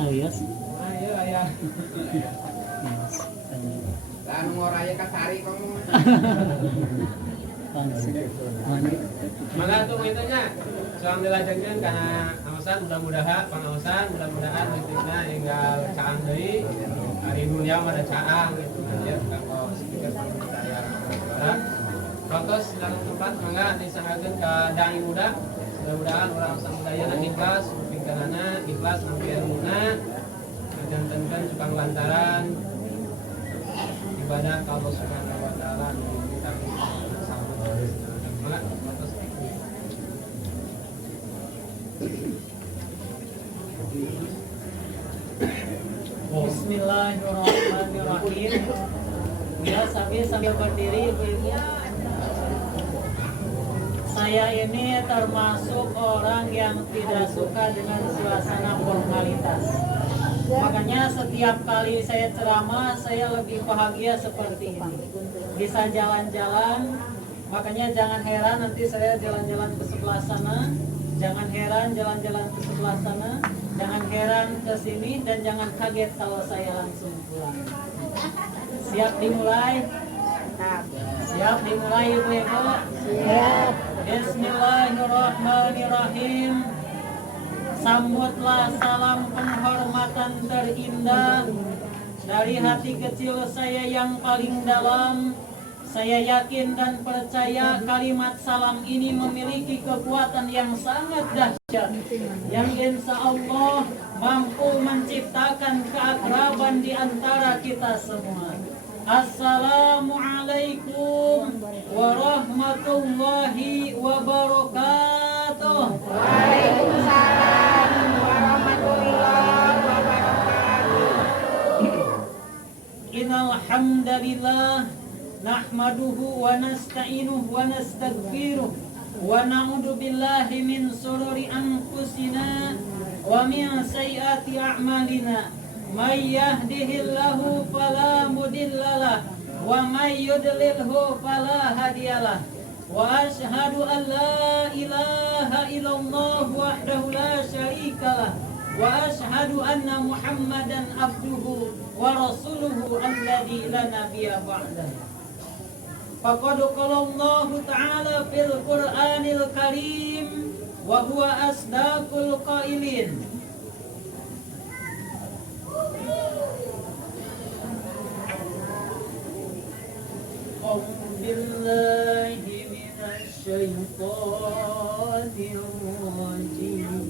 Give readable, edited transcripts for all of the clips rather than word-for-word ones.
sawios. Iya aya. Yes. Lah nu raya ka sari kamu. Mangga tuh itunya. Soang dilanjutkeun kana aosan mudah-mudahan pangaosan mudah-mudahan mitikna enggal caang deui. Hari dunia mah ada caang gitu ya kanggo speaker pamintaya. Contoh silakan tempat mangga disangakeun ka dai muda. Mudah-mudahan urang samudayana ikhlas, pingkanana ikhlas sampeyan muna. Jantankan tukang lantaran ibadah ka Allah Subhanahu wa taala nu kita sambut. Mangga contoh. Bismillahirrahmanirrahim. Ya, sambil berdiri Ibu-ibu. Saya ini termasuk orang yang tidak suka dengan suasana formalitas. Makanya setiap kali saya ceramah, saya lebih bahagia seperti ini. Bisa jalan-jalan, makanya jangan heran nanti saya jalan-jalan ke sebelah sana. Jangan heran jalan-jalan ke sebelah sana. Jangan heran ke sini dan jangan kaget kalau saya langsung pulang. Siap dimulai? Siap dimulai Ibu-ibu? Siap. Bismillahirrahmanirrahim. Sambutlah salam penghormatan terindah dari hati kecil saya yang paling dalam. Saya yakin dan percaya kalimat salam ini memiliki kekuatan yang sangat dahsyat, yang insya Allah mampu menciptakan keakraban di antara kita semua. Assalamualaikum warahmatullahi wabarakatuh. Waalaikumsalam warahmatullahi wabarakatuh. Innal hamdalillah nahmaduhu wa nasta'inuhu wa nastaghfiruh wa na'udzu billahi min shururi anfusina wa min sayyiati a'malina. May yahdihillahu fala mudhillalah wa may yudlilhu fala hadiyalah. Wa asyhadu an la ilaha illallah wahdahu la syarikalah wa asyhadu anna Muhammadan abduhu wa rasuluhu alladzi la nabiyya ba'dahu. Faqad qala Allah Ta'ala fil Qur'anil Karim wa huwa asdaqul qailin. A'udzu billahi minasy syaithanir rajim.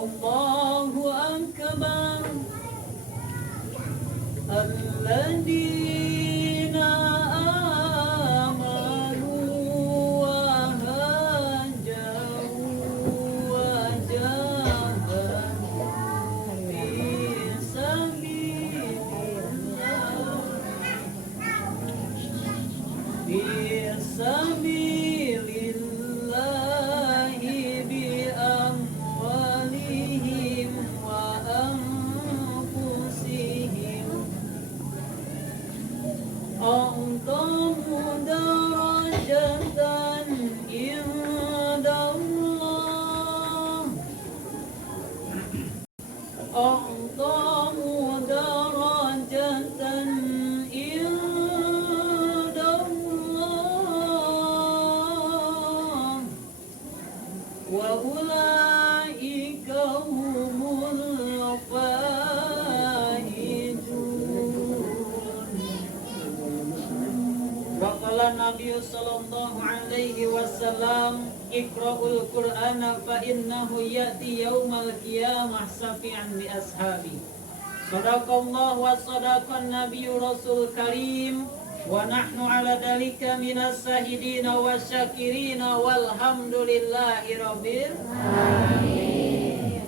Allahu Akbar. Alladzina amanu wa hajaru wa jahadu fi sabilillahi bi amwalihim wa anfusihim a'zamu darajat wa ulaika humul faizun. Wa qala Nabi sallallahu alaihi wasallam, iqra'ul Qur'ana fa innahu ya'ti yaumal qiyamah syafi'an li ashabi. Sadaqallah wa sadaqan nabiyyu rasul karim. Wa nahnu ala dalika minas sahidina wa syakirina walhamdulillahi rabbil alamin.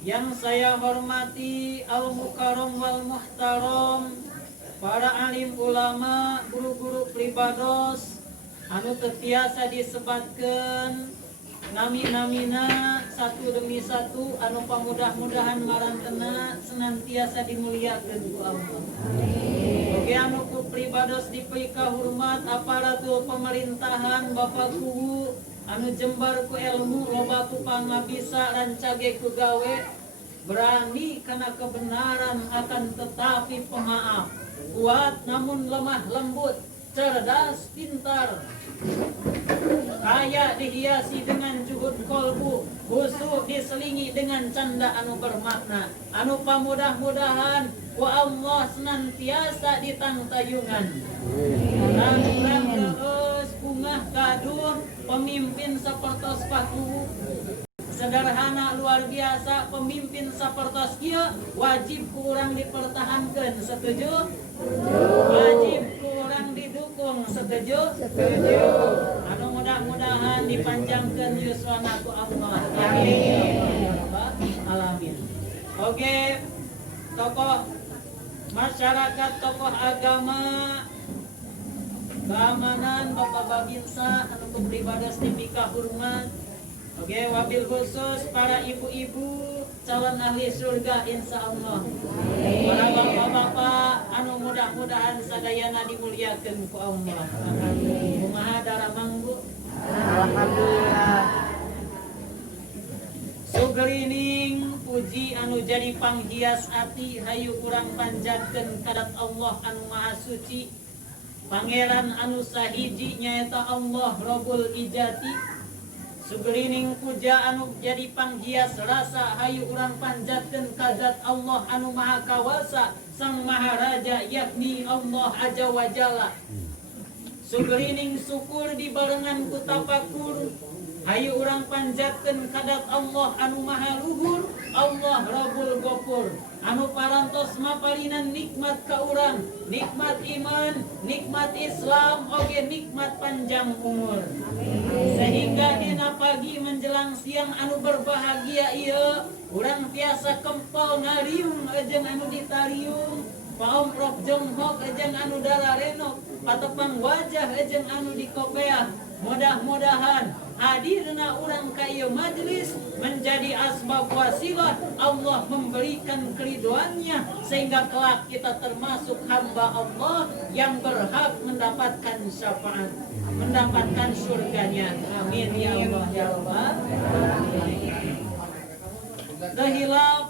Yang saya hormati al-mukarram wal muhtaram, para alim ulama, guru-guru pribados anu tetiasa disebatkeun nami-namina satu demi satu anu pamudah-mudahan marantena senantiasa dimuliakeun ku Allah. Oke anu ku pribados dipeuy kahurmat aparatur pemerintahan Bapak Guru anu jembar ku ilmu loba ku pangabisa rancage ku gawe berani kana kebenaran akan tetapi pemaaf kuat namun lemah lembut cerdas pintar kaya dihiasi dengan juhud kolbu khusyuk diselingi dengan canda anu bermakna anu pamudah-mudahan ku Allah senantiasa ditangtayungan urang geus bungah kadung pemimpin sapertos Paku sederhana luar biasa pemimpin sapertos kieu wajib ku urang dipertahankeun setuju wajib ku urang didukung setuju anu mudah-mudahan dipanjangkeun yuswana ku Allah amin ya rabbal alamin. Oke tokoh masyarakat tokoh agama keamanan Bapak Babinsa anu ku pribados dipika hormat. Oke, wabil khusus para ibu-ibu calon ahli surga insya Allah. Para bapak-bapak anu mudah-mudahan sadayana dimuliakeun ku Allah. Kumaha daramang Bu? Alhamdulillah. Sugerining puji anu jadi panghias ati hayu urang panjatkeun kadat Allah anu maha suci. Pangeran anu sahiji nyaeta Allah Rabbul Ijati. Sugerining puja anu jadi panghias rasa hayu urang panjatkeun kadat Allah anu maha kawasa sang maharaja yakni Allah Azza wa Jalla. Sugerining syukur dibarengan ku tafakur hayu urang panjatkeun kadat Allah anu maha luhur Allah Rabbul Ghafur anu parantos maparinan nikmat ka urang nikmat iman nikmat Islam oge nikmat panjang umur sehingga dina pagi menjelang siang anu berbahagia ieu urang tiasa kempel ngariung jeung anu ditariung paom rok jonghok jeung anu dararenok patepang wajah jeung anu dikopeah mudah-mudahan hadirna urang ka ieu majelis menjadi asbab wasilah Allah memberikan keridhoannya sehingga kelak kita termasuk hamba Allah yang berhak mendapatkan syafaat mendapatkan surganya amin ya Allah ya Rabbal alamin. Dahilap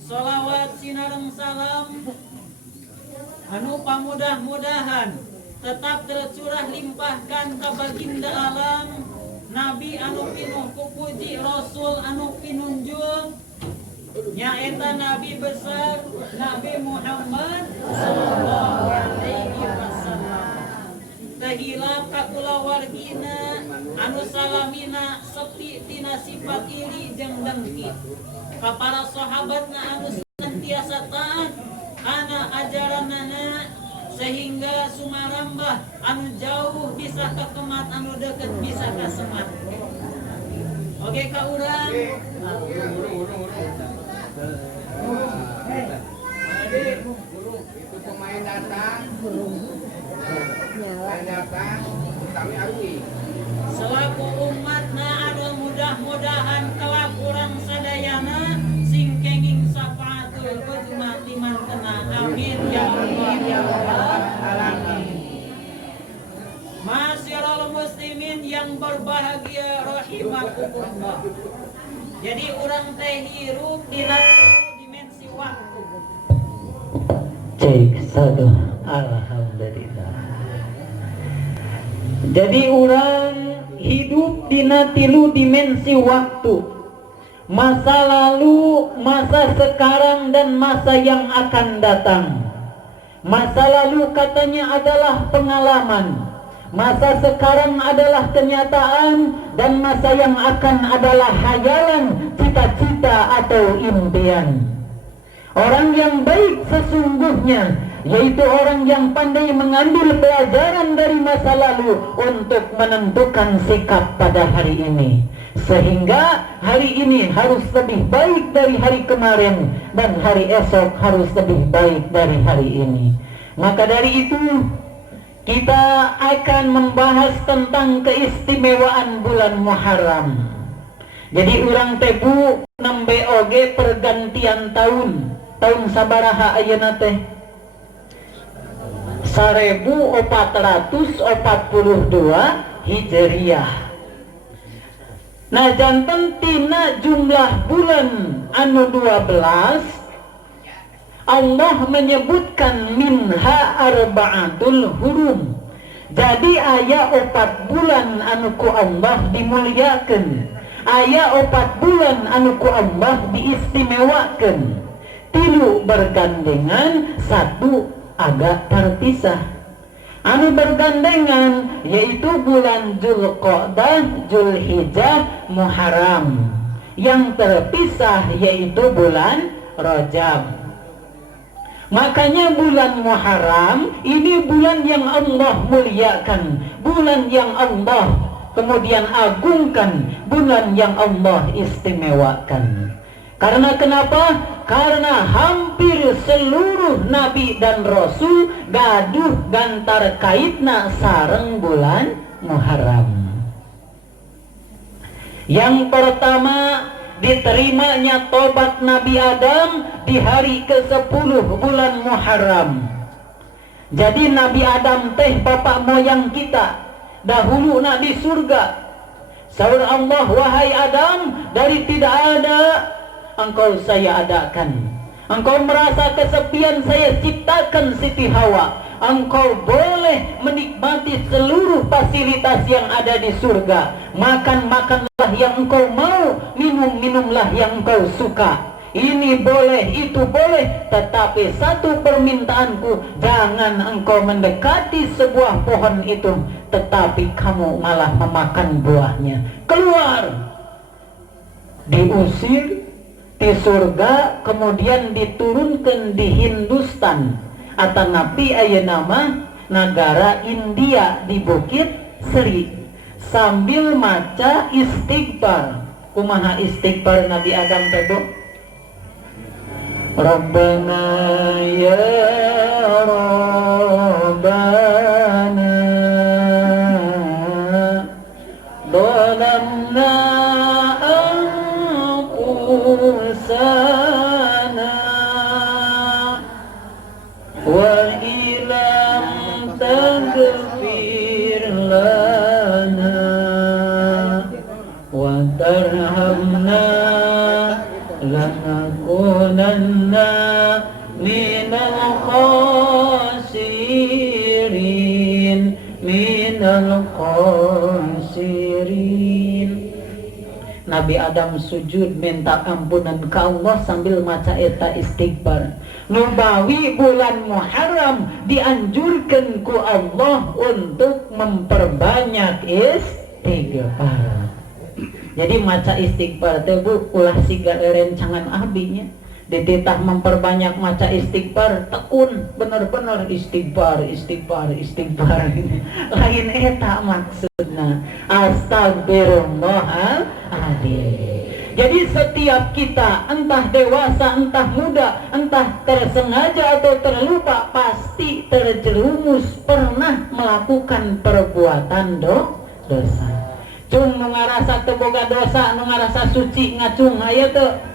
sholawat sinareng salam anu pamudah-mudahan tetap tercurah limpahkan ka baginda alam Nabi anu pinuh ku puji Rasul anu pinunjul nyaeta Nabi besar Nabi Muhammad sallallahu alaihi wasallam. Tahilap ka kulawargina anu salamina sepi tina sifat iri jeung dengki ka para sahabatna anu senantiasa taat kana ajaranana sehingga sumarambah anu jauh bisa ke kemat anu deket bisa ke semat. Oke ka urang itu pemain datang kami akui selaku umatna anu mudah-mudahan kelak urang sadayana sing kenging syafaatul uzma timantena amin ya Allah ya Rabbal alamin. Masyarul muslimin yang berbahagia rahimakumullah. Jadi urang teh hirup di dimensi waktu. Cek satu, alhamdulillah. Jadi orang hidup dina 3 dimensi waktu. Masa lalu, masa sekarang, dan masa yang akan datang. Masa lalu katanya adalah pengalaman, masa sekarang adalah kenyataan, dan masa yang akan adalah hayalan, cita-cita atau impian. Orang yang baik sesungguhnya yaitu orang yang pandai mengambil pelajaran dari masa lalu untuk menentukan sikap pada hari ini, sehingga hari ini harus lebih baik dari hari kemarin, dan hari esok harus lebih baik dari hari ini. Maka dari itu kita akan membahas tentang keistimewaan bulan Muharram. Jadi urang tebu nembe oge pergantian tahun sabaraha ayeuna teh? 1442 Hijriah. Nah, janten tina jumlah bulan anu 12 Allah menyebutkan minha arba'atul hurum. Jadi aya 4 bulan anu ku Allah dimuliakeun, aya 4 bulan anu ku Allah diistimewakeun. 3 bergandengan, 1 agak terpisah. Anu bergandengan yaitu bulan Zulqa'dah, Zulhijjah, Muharram. Yang terpisah yaitu bulan Rajab. Makanya bulan Muharram ini bulan yang Allah muliakan, bulan yang Allah kemudian agungkan, bulan yang Allah istimewakan. Karena kenapa? Karena hampir seluruh nabi dan rasul gaduh gantar kaitna sareng bulan Muharram. Yang pertama, diterimanya tobat Nabi Adam di hari ke-10 bulan Muharram. Jadi Nabi Adam teh bapak moyang kita, dahulu nak di surga. Saur Allah, wahai Adam, dari tidak ada engkau saya adakan. Engkau merasa kesepian, saya ciptakan Siti Hawa. Engkau boleh menikmati seluruh fasilitas yang ada di surga. Makan-makanlah yang engkau mau, minum-minumlah yang engkau suka. Ini boleh, itu boleh, tetapi satu permintaanku, jangan engkau mendekati sebuah pohon itu, tetapi kamu malah memakan buahnya. Keluar! Diusir di surga, kemudian diturunkan di Hindustan. Atau nabi aya nama negara India di Bukit Seri, sambil maca istighfar. Kumaha istighfar Nabi Adam teh? Rabbana ya Rabbana dhalamna anfusana wa ilam taghfir lana wa tarhamna lanakunanna minal khasirin Nabi Adam sujud minta ampunan ke Allah sambil maca eta istighfar. Nubawi bulan Muharram dianjurkan ku Allah untuk memperbanyak istighfar. Jadi maca istighfar teh ulah siga rencangan abdinya. Dititah memperbanyak maca istighfar, tekun bener-bener istighfar. Lain eta maksudna. Astagfirullahaladzim. Jadi setiap kita, entah dewasa, entah muda, entah tersengaja atau terlupa, pasti terjerumus pernah melakukan perbuatan dosa. Cung nu ngarasa teu boga dosa, nu ngarasa suci ngacung aya teu.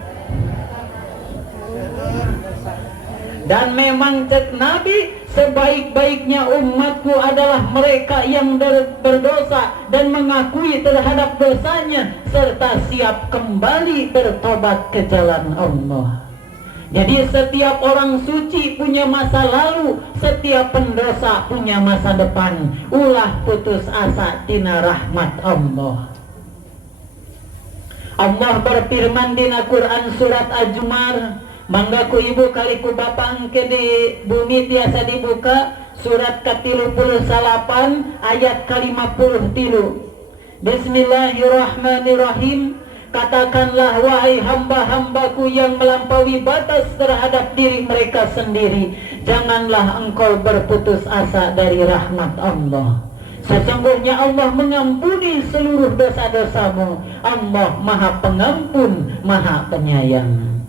Dan memang cek Nabi, sebaik-baiknya umatku adalah mereka yang berdosa dan mengakui terhadap dosanya serta siap kembali bertobat ke jalan Allah. Jadi setiap orang suci punya masa lalu, setiap pendosa punya masa depan. Ulah putus asa tina rahmat Allah. Allah berfirman di Quran surat Al-Jumar, mangga ku ibu kali ku bapak engke di bumi tiasa dibuka, surat ke-38 ayat ke-53. Bismillahirrahmanirrahim. Katakanlah wahai hamba-hambaku yang melampaui batas terhadap diri mereka sendiri, janganlah engkau berputus asa dari rahmat Allah. Sesungguhnya Allah mengampuni seluruh dosa-dosamu. Allah Maha Pengampun, Maha Penyayang.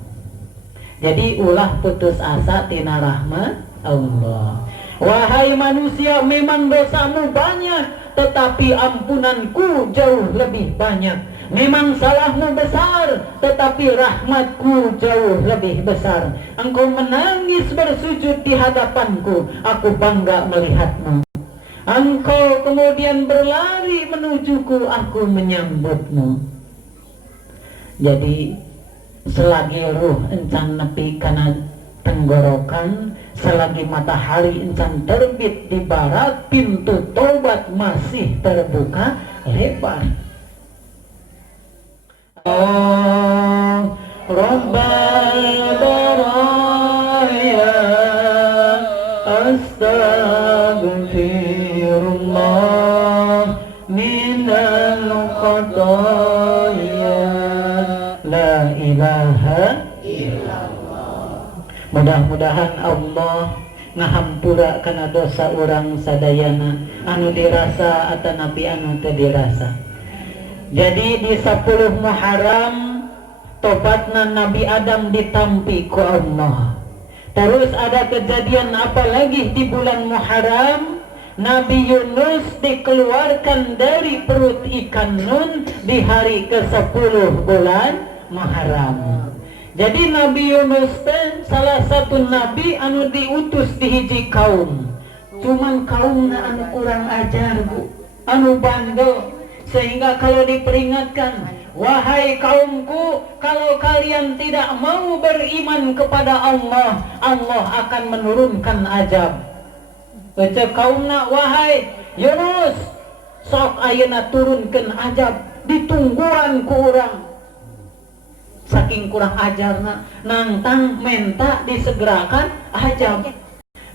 Jadi ulah putus asa tina rahmat Allah. Wahai manusia, memang dosamu banyak, tetapi ampunanku jauh lebih banyak. Memang salahmu besar, tetapi rahmatku jauh lebih besar. Engkau menangis bersujud di hadapanku, aku bangga melihatmu. Engkau kemudian berlari menujuku, aku menyambutmu. Jadi selagi ruh encan nepi kana tenggorokan, selagi matahari encan terbit di barat, pintu taubat masih terbuka lebar. Rabbal baraya astaghfirullah minal khataya la ilaha illallah. Mudah-mudahan Allah ngahampura kana dosa orang sadayana anu dirasa atau nabi anu teu dirasa. Jadi di 10 Muharram tobatna Nabi Adam ditampi ku Allah. Terus ada kejadian apa lagi di bulan Muharram? Nabi Yunus dikeluarkan dari perut ikan Nun di hari ke-10 bulan Muharram. Jadi Nabi Yunus salah satu nabi anu diutus di hiji kaum. Cuman kaumna anu kurang ajar bu, anu bandel. Sehingga kalau diperingatkan, wahai kaumku, kalau kalian tidak mau beriman kepada Allah, Allah akan menurunkan azab. Baca kaumna, wahai Yunus, sok ayeuna turunkeun azab, ditungguan ku urang. Saking kurang ajarna, nantang menta disegerakan azab.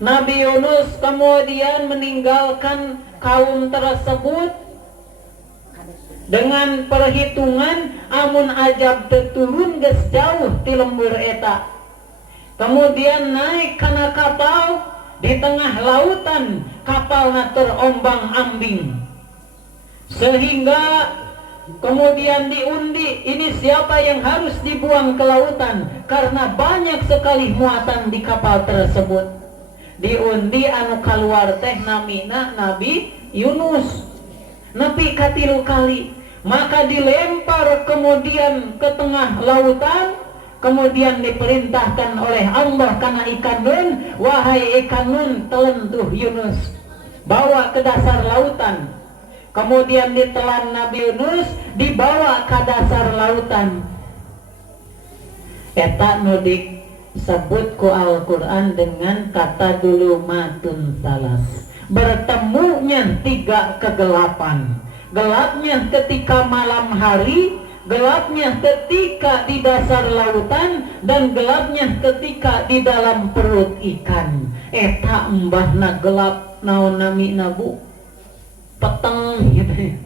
Nabi Yunus kemudian meninggalkan kaum tersebut dengan perhitungan amun ajab terturun geus jauh ti lembur eta. Kemudian naik kana kapal di tengah lautan, kapalna terombang-ambing. Sehingga kemudian diundi, ini siapa yang harus dibuang ke lautan karena banyak sekali muatan di kapal tersebut. Diundi anu kaluar teh namina Nabi Yunus. Nepi ka 3 kali, maka dilempar kemudian ke tengah lautan. Kemudian diperintahkan oleh Allah karena ikan Nun, wahai ikan Nun, telentuh Yunus, bawa ke dasar lautan. Kemudian ditelan Nabi Yunus, dibawa ke dasar lautan. Eta nu disebut ku Al-Quran dengan kata dulumatun salas, bertemunya 3 kegelapan. Gelapnya ketika malam hari, gelapnya ketika di dasar lautan, dan gelapnya ketika di dalam perut ikan. Eta mbahna gelap naon namina bu? Peteng gitu.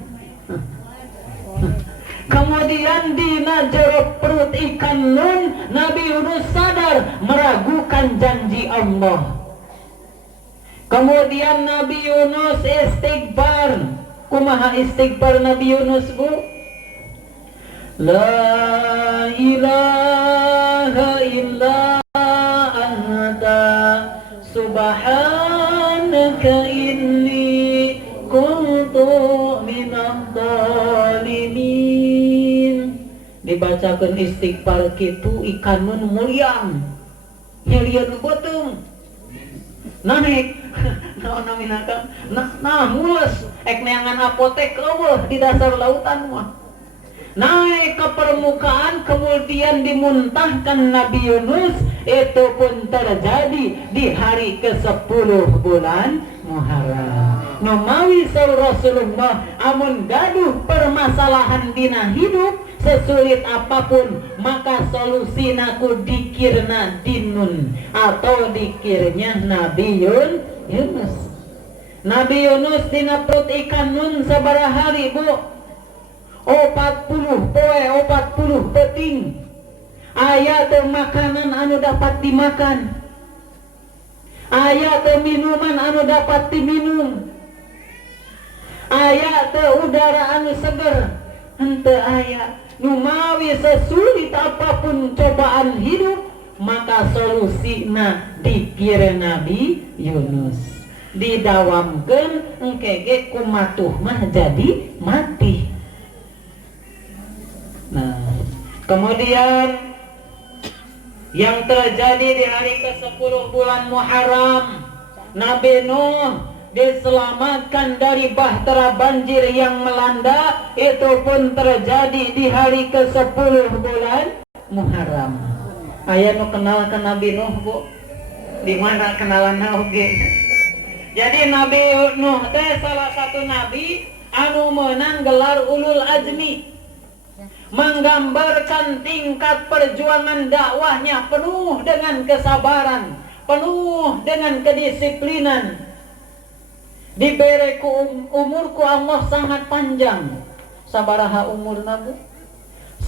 Kemudian di jero perut ikan Nun, Nabi Yunus sadar meragukan janji Allah. Kemudian Nabi Yunus istighfar. Kumaha istighfar Nabi Yunus bu? La ilaha illa anta subhanaka inni kuntu minadh dhalimin. Dibacakan istighfar kitu ikan Nun mulyam nyelian beuteung naik nah mulus ek neangan apotek eueuh di dasar lautan mah naik ke permukaan. Kemudian dimuntahkan Nabi Yunus itu pun terjadi di hari ke-10 bulan Muharram. Numawi saur Rasulullah, amun gaduh permasalahan dina hidup sesulit apapun, maka solusina ku dikirna dinun atau dikirnya Nabi Yunus. Nabi Yunus dina perut ikan nun sabaraha hari bu? 40 poe 40 peting. Aya teu makanan anu dapat dimakan. Aya teu minuman anu dapat diminum. Aya teu udara anu seger. Henteu aya. Numawi sesulit apapun cobaan hidup, maka solusina dikir Nabi Yunus. Didawamkeun engkege kumatuh mah jadi mati. Nah, kemudian yang terjadi di hari ke-10 bulan Muharram, Nabi Nuh diselamatkan dari bahtera banjir yang melanda. Itu pun terjadi di hari ke-10 bulan Muharram. Aya nu kenal ke Nabi Nuh bu? Di mana kenalan oge? Jadi Nabi Nuh teh salah satu nabi anu meunang gelar ulul azmi, menggambarkan tingkat perjuangan dakwahnya penuh dengan kesabaran, penuh dengan kedisiplinan. Diberi umurku Allah sangat panjang. Sabaraha umur Nabi?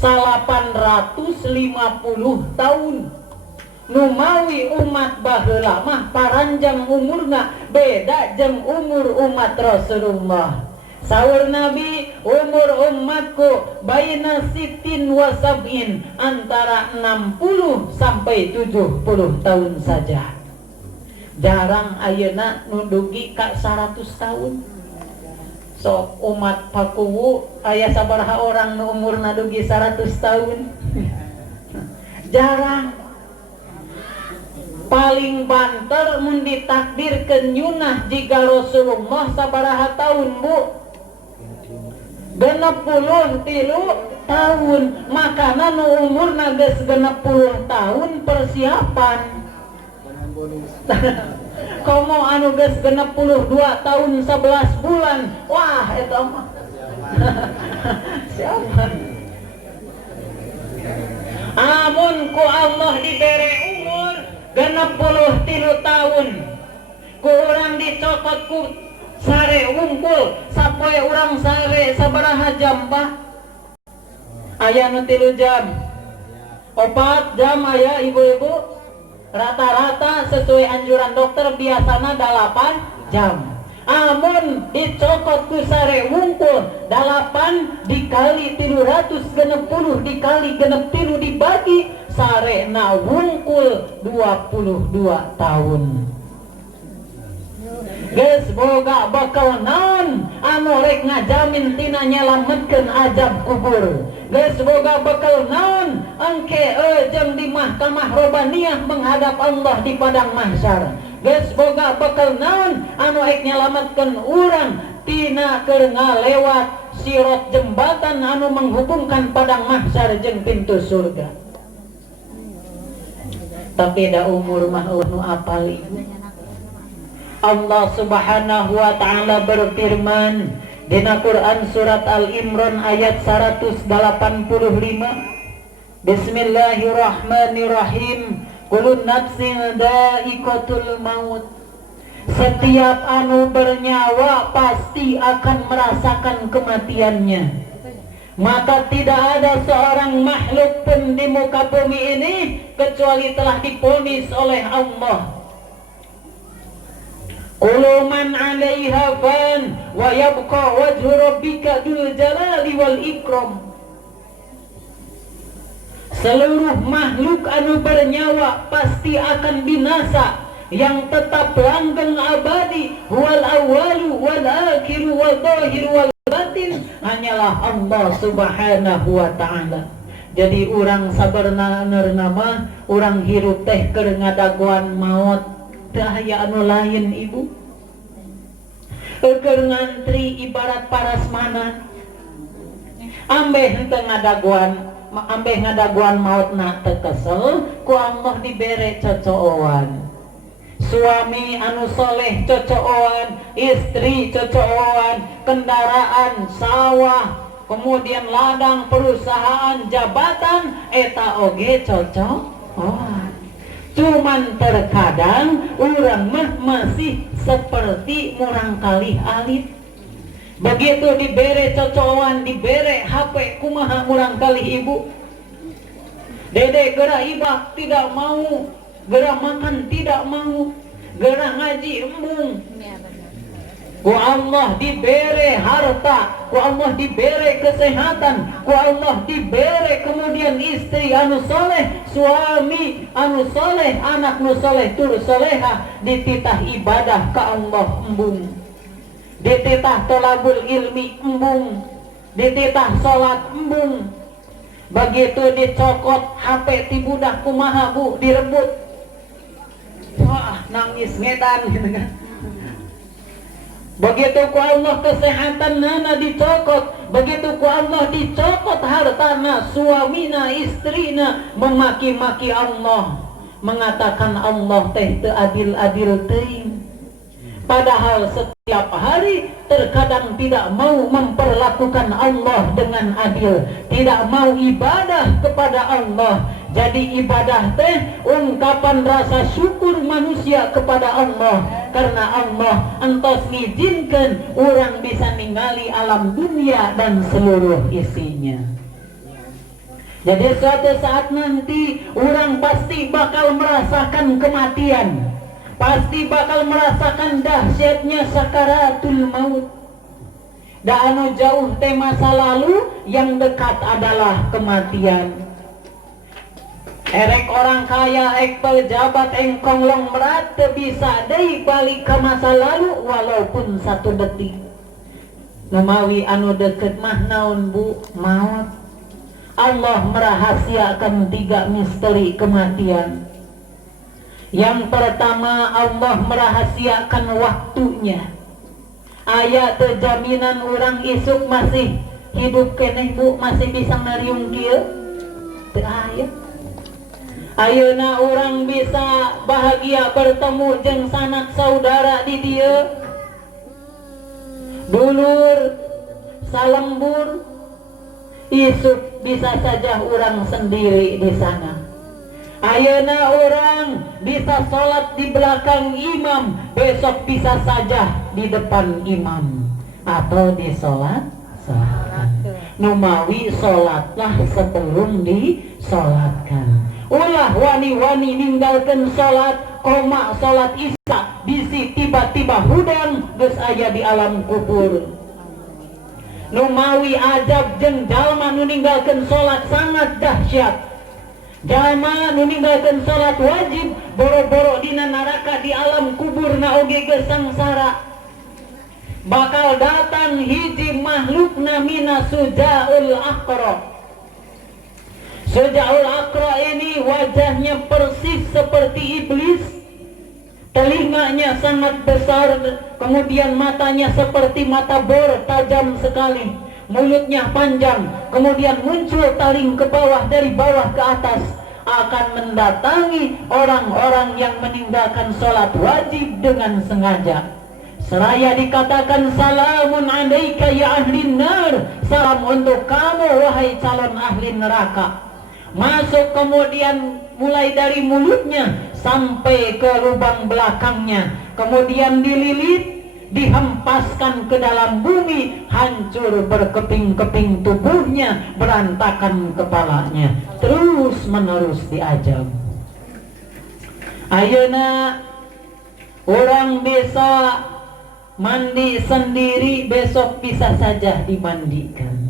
850 tahun. Numawi umat baheula mah paranjang umurna beda jeung umur umat Rasulullah. Saur Nabi, umur umatku baina sitin wa sab'in, antara 60 sampai 70 tahun saja. Jarang ayeuna nu dugi ka 100 tahun. Sok umat pakuwu aya sabaraha orang nu umurna dugi 100 tahun. Jarang. Paling banter mun ditakdirkeun nyunah jiga Rasulullah sabaraha tahun bu? 63 tahun. Makana nu umurna geus 60 tahun persiapan. Komo anu geus 62 tahun 11 bulan. Wah, eta mah. Siapa? Amun ku Allah dibere umur 63 tahun, ku urang dicokot ku sare wungkul sapoe urang sare sabaraha jam bah? Aya nu 3 jam, 4 jam aya ibu-ibu. Rata-rata sesuai anjuran dokter biasana 8 jam. Amun dicokot ku sare wungkul 8 dikali 360 dikali 63 dibagi sare na wungkul 22 tahun. Geus boga bakal naon anu rek ngajamin tina nyalametkeun azab kubur. Geus boga bakal naon engke jeung di mahkamah robaniyah menghadap Allah di padang mahsyar. Geus boga bakal naon anu rek nyalametkeun urang tina keur ngalewat sirat jembatan anu menghubungkan padang mahsyar jeung pintu surga. Tapi da umur mah nu apal ibu. Allah Subhanahu wa taala berfirman dina Quran surat Al-Imran ayat 185. Bismillahirrahmanirrahim. Kullu nafsin dha'iqatul maut. Setiap anu bernyawa pasti akan merasakan kematiannya. Maka tidak ada seorang makhluk pun di muka bumi ini kecuali telah diponis oleh Allah. Kullu man 'alaiha fan wa yabqa wajhu rabbika dzul jalali wal ikram. Seluruh makhluk anu bernyawa pasti akan binasa, yang tetap langgeng abadi wal awwalu wal akhiru wal zahiru wal batin hanyalah Allah Subhanahu wa taala. Jadi urang sabarna nama urang hirup teh keur ngadaguan maut teu aya anu lain ibu. Keur ngantri ibarat parasmanan. Ambeh henteu ngadaguan ambeh ngadaguan mautna teu kesel, ku Allah dibere cocokan. Suami anu soleh cocokan, istri cocokan, kendaraan, sawah, kemudian ladang, perusahaan, jabatan, eta oge cocokan. Cuman terkadang urang mah masih seperti murang kalih alit. Begitu dibere cocokan, dibere HP, kumaha murang kalih ibu. Dede gerah ibak tidak mau, gerah makan tidak mau, gerah ngaji embung. Ku Allah dibere harta, ku Allah dibere kesehatan, ku Allah dibere kemudian istri anu soleh, suami anu soleh, anak nu soleh tur soleha, dititah ibadah ka Allah embung, dititah tolabul ilmi embung, dititah salat embung. Begitu dicokot HP ti budak kumaha bu, direbut, wah nangis ngedan gitu kan. Begitu ku Allah kesehatan nana dicokot, begitu ku Allah dicokot hartana, suamina, istrina memaki-maki Allah, mengatakan Allah teh teu adil-adil teuing. Padahal setiap hari terkadang tidak mau memperlakukan Allah dengan adil, tidak mau ibadah kepada Allah. Jadi ibadah teh ungkapan rasa syukur manusia kepada Allah, karena Allah entos ngizinkan orang bisa ningali alam dunia dan seluruh isinya. Jadi suatu saat nanti orang pasti bakal merasakan kematian, pasti bakal merasakan dahsyatnya sakaratul maut. Da anu jauh teh masa lalu, yang dekat adalah kematian. Erek orang kaya, ek pejabat, engkong long merat, bisa deui balik ke masa lalu walaupun 1 detik. Numawi anu deket mah naon bu? Maut. Allah merahasiakan 3 misteri kematian. Yang pertama, Allah merahasiakan waktunya. Aya teu jaminan orang isuk masih hidup keneh bu, masih bisa ngariung kieu? Teu aya. Ayeuna orang bisa bahagia bertemu jeung sanak saudara di dieu, dulur, salembur, isuk bisa saja orang sendiri di sana. Ayeuna orang bisa sholat di belakang imam, besok bisa saja di depan imam atau di sholat. Numawi sholatlah sebelum disolatkan. Ulah wani-wani ninggalkan sholat, koma sholat isya, bisi tiba-tiba hudang geus aya di alam kubur. Numawi ajab jeung jalma nu ninggalkeun sholat sangat dahsyat. Jalma nu ninggalkeun sholat wajib boro-boro dina neraka di alam kuburna oge geus sangsara. Bakal datang hiji makhlukna mina sujaul aqra. Sujaul aqra ini wajahnya persis seperti iblis, telinganya sangat besar, kemudian matanya seperti mata bor tajam sekali, mulutnya panjang, kemudian muncul taring ke bawah dari bawah ke atas, akan mendatangi orang-orang yang meninggalkan sholat wajib dengan sengaja. Seraya dikatakan salamun alaika ya ahli nar, salam untuk kamu wahai calon ahli neraka. Masuk kemudian mulai dari mulutnya sampai ke lubang belakangnya, kemudian dililit, dihempaskan ke dalam bumi, hancur berkeping-keping tubuhnya, berantakan kepalanya, terus menerus diajab. Ayeuna orang bisa mandi sendiri, besok bisa saja dimandikan.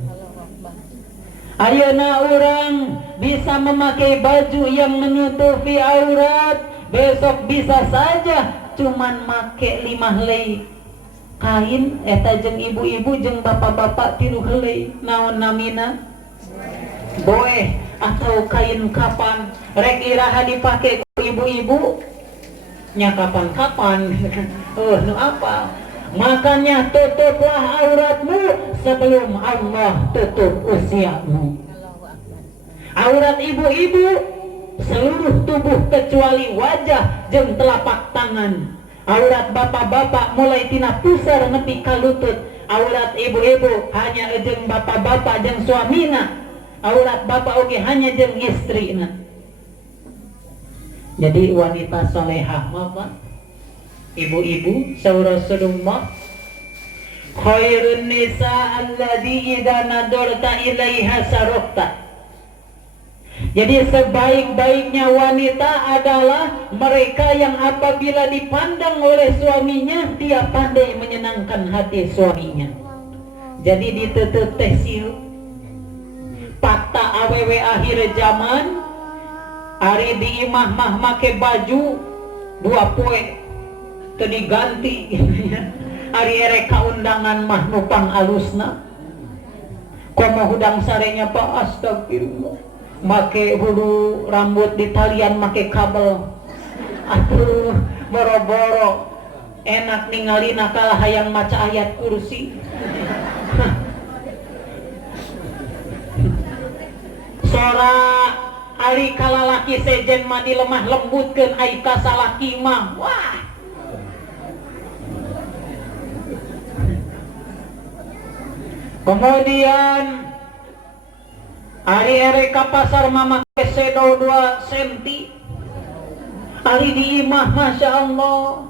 Ayeuna orang bisa memakai baju yang menutupi aurat, besok bisa saja cuman make 5 helai kain, eta jeung ibu-ibu jeung bapak-bapak 3 helai, naon namina? Boeh atau kain kapan, rek iraha dipake ku ibu-ibu nya kapan-kapan. Nu apa? Makanya tutuplah auratmu sebelum Allah tutup usiamu. Aurat ibu-ibu seluruh tubuh kecuali wajah jeung telapak tangan. Aurat bapak-bapak mulai tina pusar nepi ka lutut. Aurat ibu-ibu hanya jeung bapak-bapak jeung suamina. Aurat bapak oge hanya jeung istrina. Jadi wanita solehah apa? Ibu-ibu saur Rasulullah, khairun nisa alladhi idza nadarta ilaiha sarokta. Jadi sebaik-baiknya wanita adalah mereka yang apabila dipandang oleh suaminya dia pandai menyenangkan hati suaminya. Jadi ditutup teh siu fakta awewe akhir zaman ari di imah mah make baju 2 poe teu diganti ari ere kaundangan mah nupang alusna komo hudang sarenya Pak astagfirullah make hulu rambut di talian make kabel atuh boro-boro enak ningali nakalah hayang maca ayat kursi sora ari kalalaki sejen mah dilemah lembutkeun ai ka salaki mah wah kemudian ari ere ka pasar mama make sedo 2 cm ari di imah masya Allah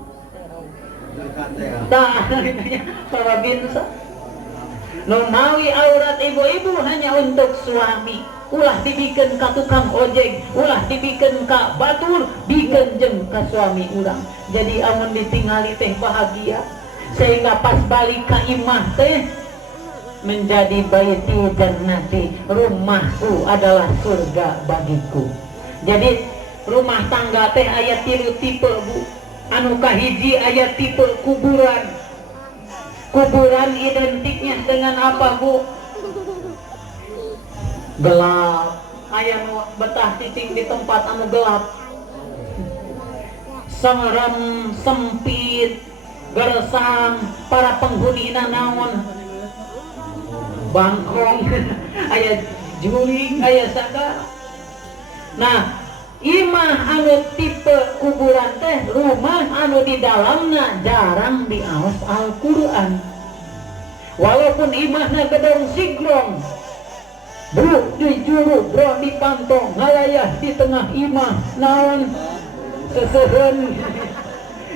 dah para binsa nunawi aurat ibu-ibu hanya untuk suami ulah dibikin ka tukang ojek ulah dibikin ka batur bikin jeung ka suami urang jadi amun ditingali teh bahagia sehingga pas balik ka imah teh menjadi baiti jannati, rumahku adalah surga bagiku. Jadi rumah tangga teh aya 3 tipe Bu. Anu kahiji aya tipe kuburan. Kuburan identiknya dengan apa Bu? Gelap. Aya nu betah titik di tempat anu gelap. Serem, sempit, gersang, para penghunina naon bangkrong aya juling aya sagala. Nah imah anu tipe kuburan teh rumah anu di dalamna jarang diaos Al-Quran walaupun imahna gedong sigrong bro di juru bro di pantong ngalayah di tengah imah naon seseuheun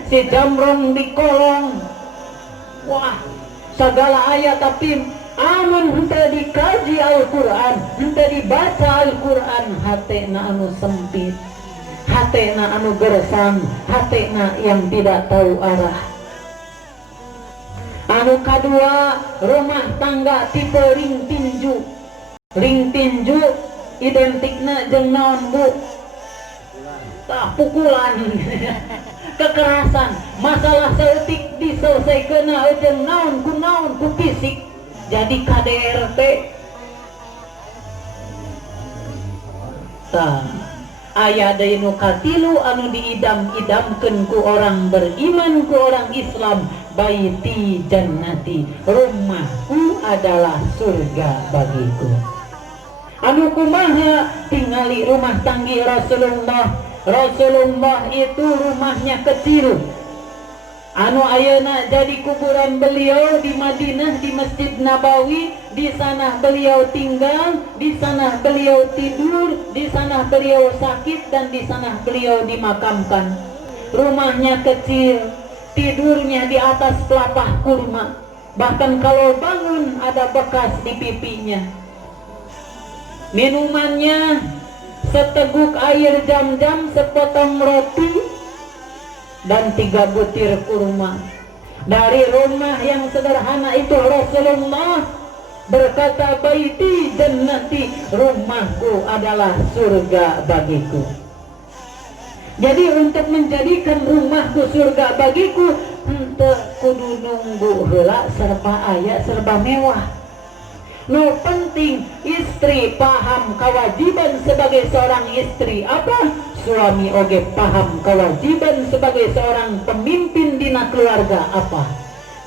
si jamrong di kolong wah sagala aya tapi amun henteu dikaji Al-Quran, henteu dibaca Al-Quran, hatena anu sempit, hatena anu gersang, hatena yang tidak tahu arah. Anu kadua, rumah tangga tipe ring tinju. Ring tinju identikna jeung naon Bu? Tah pukulan. Kekerasan, masalah seeutik diselesaikeun jeung naon ku fisik. Jadi KDRT aya deui nu katilu anu diidam-idamkeun ku orang beriman ku orang Islam baiti jannati, rumahku adalah surga bagiku. Anu kumaha tingali rumah tanggi Rasulullah. Rasulullah itu rumahnya kecil. Anu ayeuna jadi kuburan beliau di Madinah di Masjid Nabawi, di sana beliau tinggal, di sana beliau tidur, di sana beliau sakit dan di sana beliau dimakamkan. Rumahnya kecil, tidurnya di atas pelapah kurma. Bahkan kalau bangun ada bekas di pipinya. Minumannya seteguk air jam-jam, sepotong roti dan 3 butir kurma. Dari rumah yang sederhana itu Rasulullah berkata baiti jannati, rumahku adalah surga bagiku. Jadi untuk menjadikan rumahku surga bagiku henteu kudu nunggu heula serba aya serba mewah. No penting istri paham kewajiban sebagai seorang istri apa? Suami oge paham kewajiban sebagai seorang pemimpin dina keluarga apa?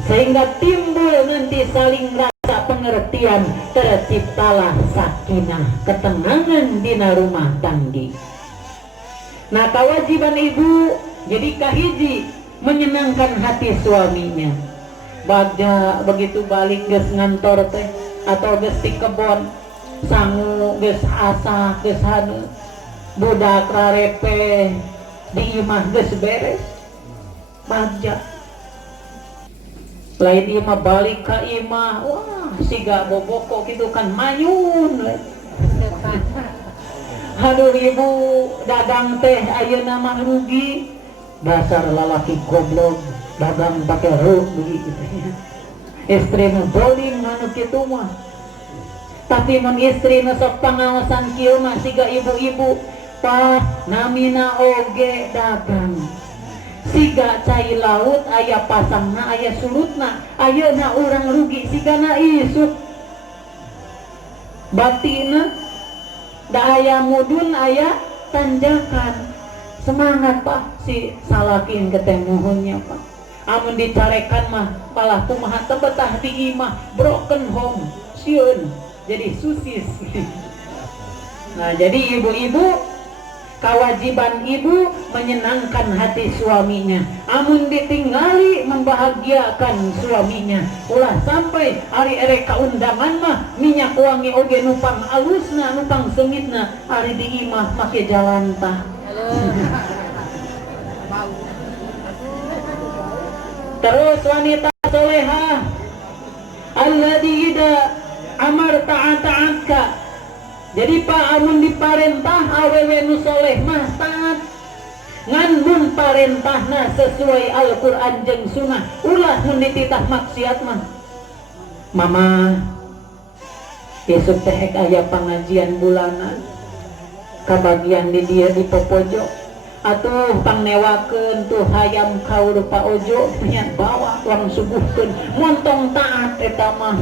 Sehingga timbul nanti saling pengertian terciptalah sakinah, ketenangan dina rumah tanggi. Nah, kewajiban ibu jadi kahiji menyenangkan hati suaminya. Bagja begitu balik geus ngantor teh atau geus di kebon sangu geus asa geus hanu budak rarepe di imah geus beres bagja lain imah balik ke imah wah siga boboko gitu kan mayun aduh ibu dagang teh ayeuna mah rugi dasar lalaki goblok dagang pakai rugi gitu ya. Istri nu boling anu kitu mah tapi mun istri nu sok pangaosan kieu mah siga ibu-ibu tah namina oge dagang siga cai laut aya pasangna aya surutna ayeuna urang rugi sigana isuk batina da aya mudun aya tanjakan semangat Pak si salakin ketemuhunnya Pak amun dicarekan mah malah kumaha teu betah di imah broken home sieun jadi susis. Nah jadi ibu-ibu kewajiban ibu menyenangkan hati suaminya amun ditinggali membahagiakan suaminya ulah sampai ari ere kaundangan mah minyak wangi oge nupang alusna nupang sengitna ari di imah make jalan tah terus wanita solehah alladzi ida amar ta'ata'atka. Jadi Pak amun diparentah awewe nu soleh mah taat ngan mun parentahna sesuai Al-Qur'an jeung sunnah ulah mun dititah maksiat mah mama besok teh aya pengajian bulanan kabagian di dia di popojok atuh pangnewakeun tuh hayam kaur Pak Ojo nya bawa uang subuhkeun montong taat eta mah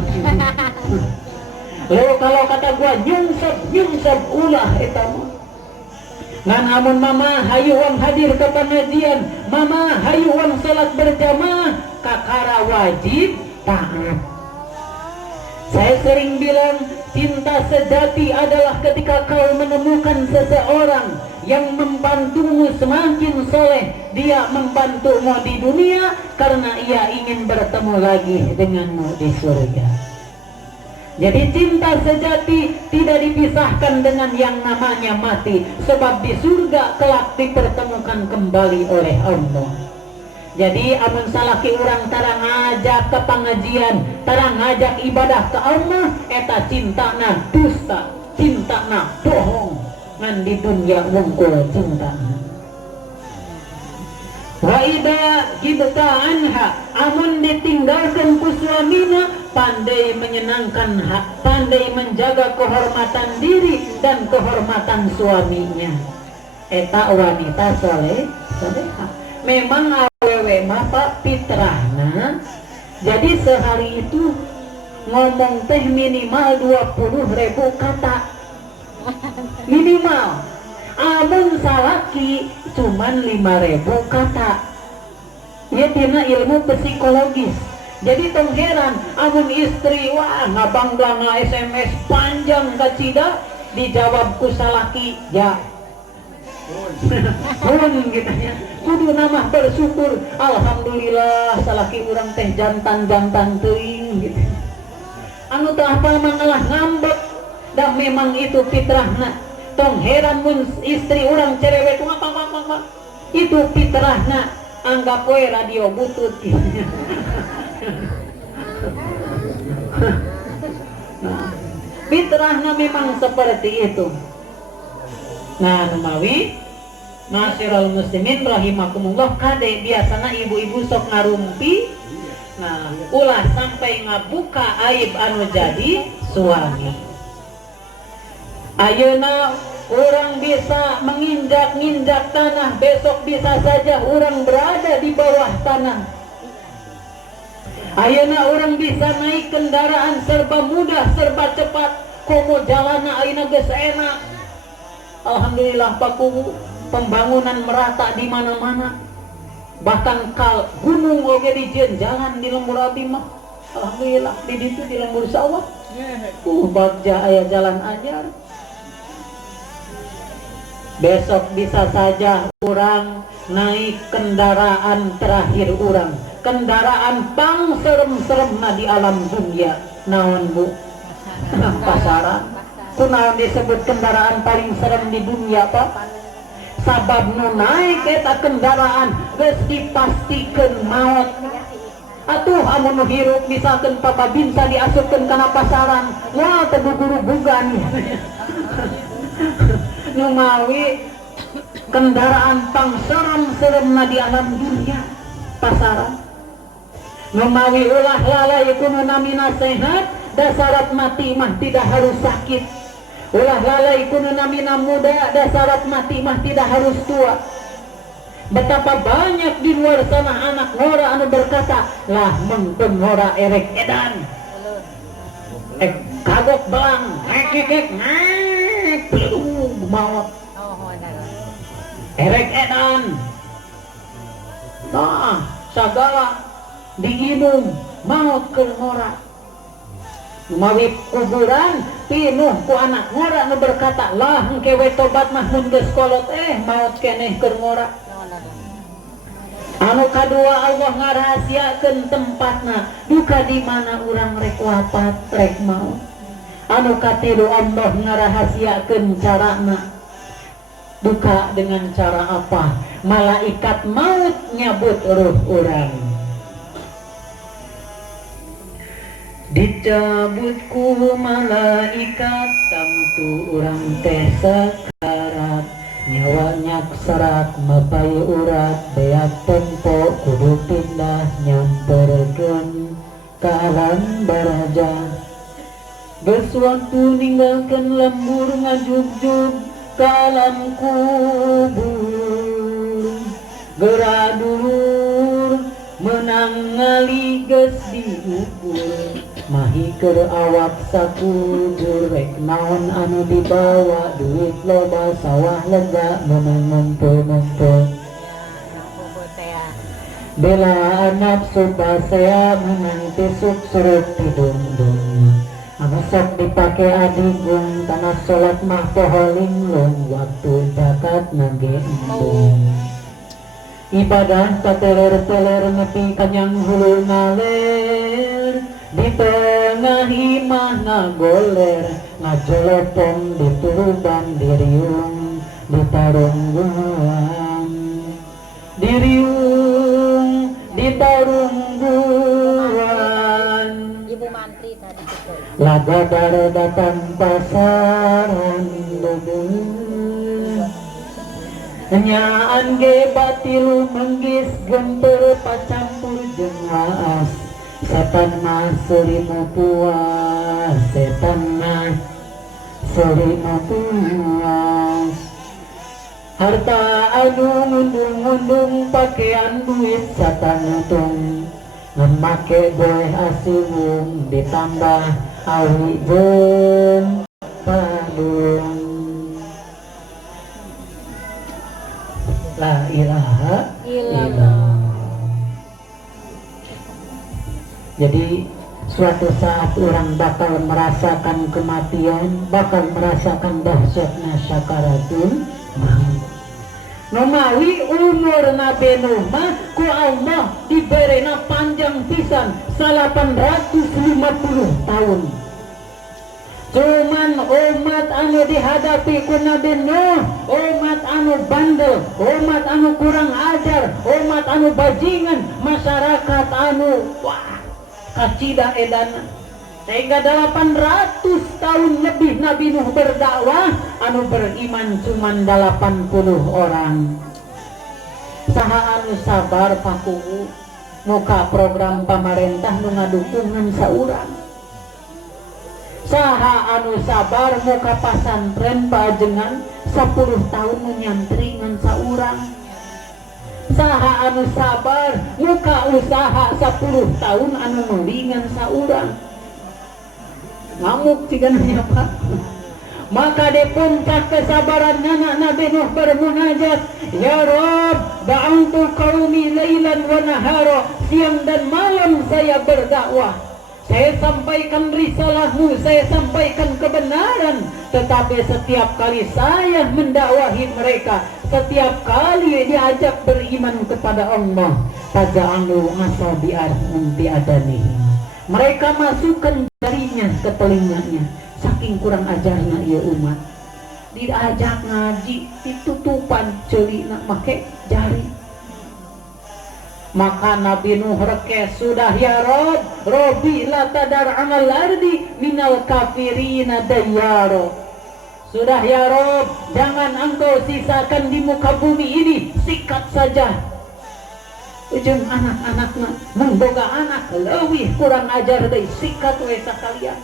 Lalu kalau kata gua nyungsep ulah eta mah. Ngan amun mama hayu uang hadir ke pengajian, mama hayu uang salat berjamaah, kakara wajib taat. Saya sering bilang cinta sejati adalah ketika kau menemukan seseorang yang membantumu semakin soleh, dia membantumu di dunia karena ia ingin bertemu lagi denganmu di surga. Jadi cinta sejati tidak dipisahkan dengan yang namanya mati, sebab di surga kelak dipertemukan kembali oleh Allah. Jadi amun salaki urang tara ngajak ke pengajian, tara ngajak ibadah ke Allah, eta cintana dusta, cintana bohong, ngan di dunia wungkul cintana. Wa ida gibta anha, amun ditinggalkan ku suamina, pandai menyenangkan hak, pandai menjaga kehormatan diri dan kehormatan suaminya. Eta wanita soleha. Memang awewe mah Pak fitrahna. Jadi sehari itu ngomong teh minimal 20.000 kata. Minimal. Amun salaki cuman 5.000 kata. Ya tina ilmu psikologis. Jadi tong heran amun istri wah ngabangga SMS panjang kacida dijawab ku salaki ya. Pun gitu ya. Kudu nama bersyukur alhamdulillah salaki urang teh jantan-jantan teuing gitu. Anu teu hafal mangalah ngambek dah memang itu fitrahna. Tong heran mun istri urang cerewet ngapa itu fitrahna anggap we radio butut gitu. Nah, fitrahna memang seperti itu. Nah, numawi Masyarul muslimin rahimakumullah kade biasana ibu-ibu sok ngarumpi. Nah, ulah sampai ngabuka aib anu jadi suami. Ayeuna orang bisa menginjak-injak tanah, besok bisa saja orang berada di bawah tanah. Ayeuna orang bisa naik kendaraan serba mudah, serba cepat, komo jalana ayeuna geus enak. Alhamdulillah paku pembangunan merata di mana-mana. Bahkan kal gunung oge dijieun jalan di lembur abdi mah. Alhamdulillah di situ di lembur sawah. Bagja aya jalan ajar. Besok bisa saja orang naik kendaraan terakhir orang, kendaraan pang serem-serem di alam dunia. Naon bu? Pasaran. Kunaon disebut kendaraan paling serem di dunia Pak? Sabab nu naik eta kendaraan geus dipastikeun maut. Atuh amun nu hirup misalkeun papabinsa diasupkeun kana pasaran, wah teu guguru-gugan. Nu mawi kendaraan pang serem-seremna di alam dunia pasaran. Nu mawi ulah lalai kudu namina sehat, dasarat mati mah tidak harus sakit. Ulah lalai kudu namina muda, dasarat mati mah tidak harus tua. Betapa banyak di luar sana anak ngora anu berkata, lah mengkeun ngora erek edan, kagok belang, maut, erek edan, nah sagala diinum maut ke ngora. Mawi kuburan pinuh ku anak ngora anu berkata, lah engke we tobat mah mun geus kolot maut keneh keur ngora. Anu kadua Allah ngarahasiakeun tempatna duka di mana urang rek wafat rek maut. Anu katilu Allah ngarahasiakeun carana duka dengan cara apa? Malaikat maut nyabut ruh urang. Dicabut ku malaikat tamtu urang teh sakarat, nyawanya serat mapai urat beak tempo kudu pindah nyamperkeun ka alam baraja. Geus waktu ninggalkeun lembur ngajugjug ka alam kubur. Geura dulur menang ngali geus diukur, mahikeun awak sakujur rek naon anu dibawa, duit loba sawah lega menang ngumpul-ngumpul. Belaan nafsu pasea menang tisuk surut tidung-dung, anu sok dipake adigung tanah salat mah poho linglung, waktu zakat nage embung. Ibadah kateler-teler nepi kanyang hulu ngaler, di tengah imah ngagoler, ngajolopong di turuban diriung, di tarungguan, diriung, di tarungguan. Ibu Mantri tadi itu. Laga datang pasaran lubung. Nyaan ge batil menggis gempeur pacampur jeung waas, setan mah selimu puas, setan mah selimu puas. Harta anu ngundung-ngundung pakaian duit setan untung, ngemake boleh asiwung ditambah awi jeung padung. La ilaha illallah. Jadi suatu saat orang bakal merasakan kematian, bakal merasakan dahsyatnya sakaratul maut. Nomawi umur Nabi Nuh mah ku Allah diberena panjang pisan 850 tahun. Cuman umat anu dihadapi ku Nabi Nuh, umat anu bandel, umat anu kurang ajar, umat anu bajingan, masyarakat anu wah kacida edana. Sehingga 800 tahun lebih Nabi Nuh berdakwah, anu beriman cuman 80 orang. Saha anu sabar pakuku muka program pemerintah nu ngadukungan saurang. Saha anu sabar muka pasantren pajengan 10 tahun menyantringan saurang. Saha anu sabar muka usaha 10 tahun anu melingan saurang. Ngamuk cigananya Pak. Maka di puncak kesabaran anak Nabi Nuh bermunajat, ya Rabb, ba'antu qaumi lailan wa nahara, siang dan malam saya berdakwah. Saya sampaikan risalahmu, saya sampaikan kebenaran. Tetapi setiap kali saya mendakwahi mereka, setiap kali diajak beriman kepada Allah, taja'alu asabi'ahum bi adanihi, mereka masukkan jarinya ke telinganya. Saking kurang ajarna ya umat, diajak ngaji ditutupan ceuli nak make jari. Maka Nabi Nuh rekes, sudah ya Rob, Robi la tadar amal ardi minal kafirina dayyaro. Sudah ya Rob, jangan engkau sisakan di muka bumi ini, sikat saja. Ujung anak-anaknya memboga anak leuwih kurang ajar deui, sikat we sakalian.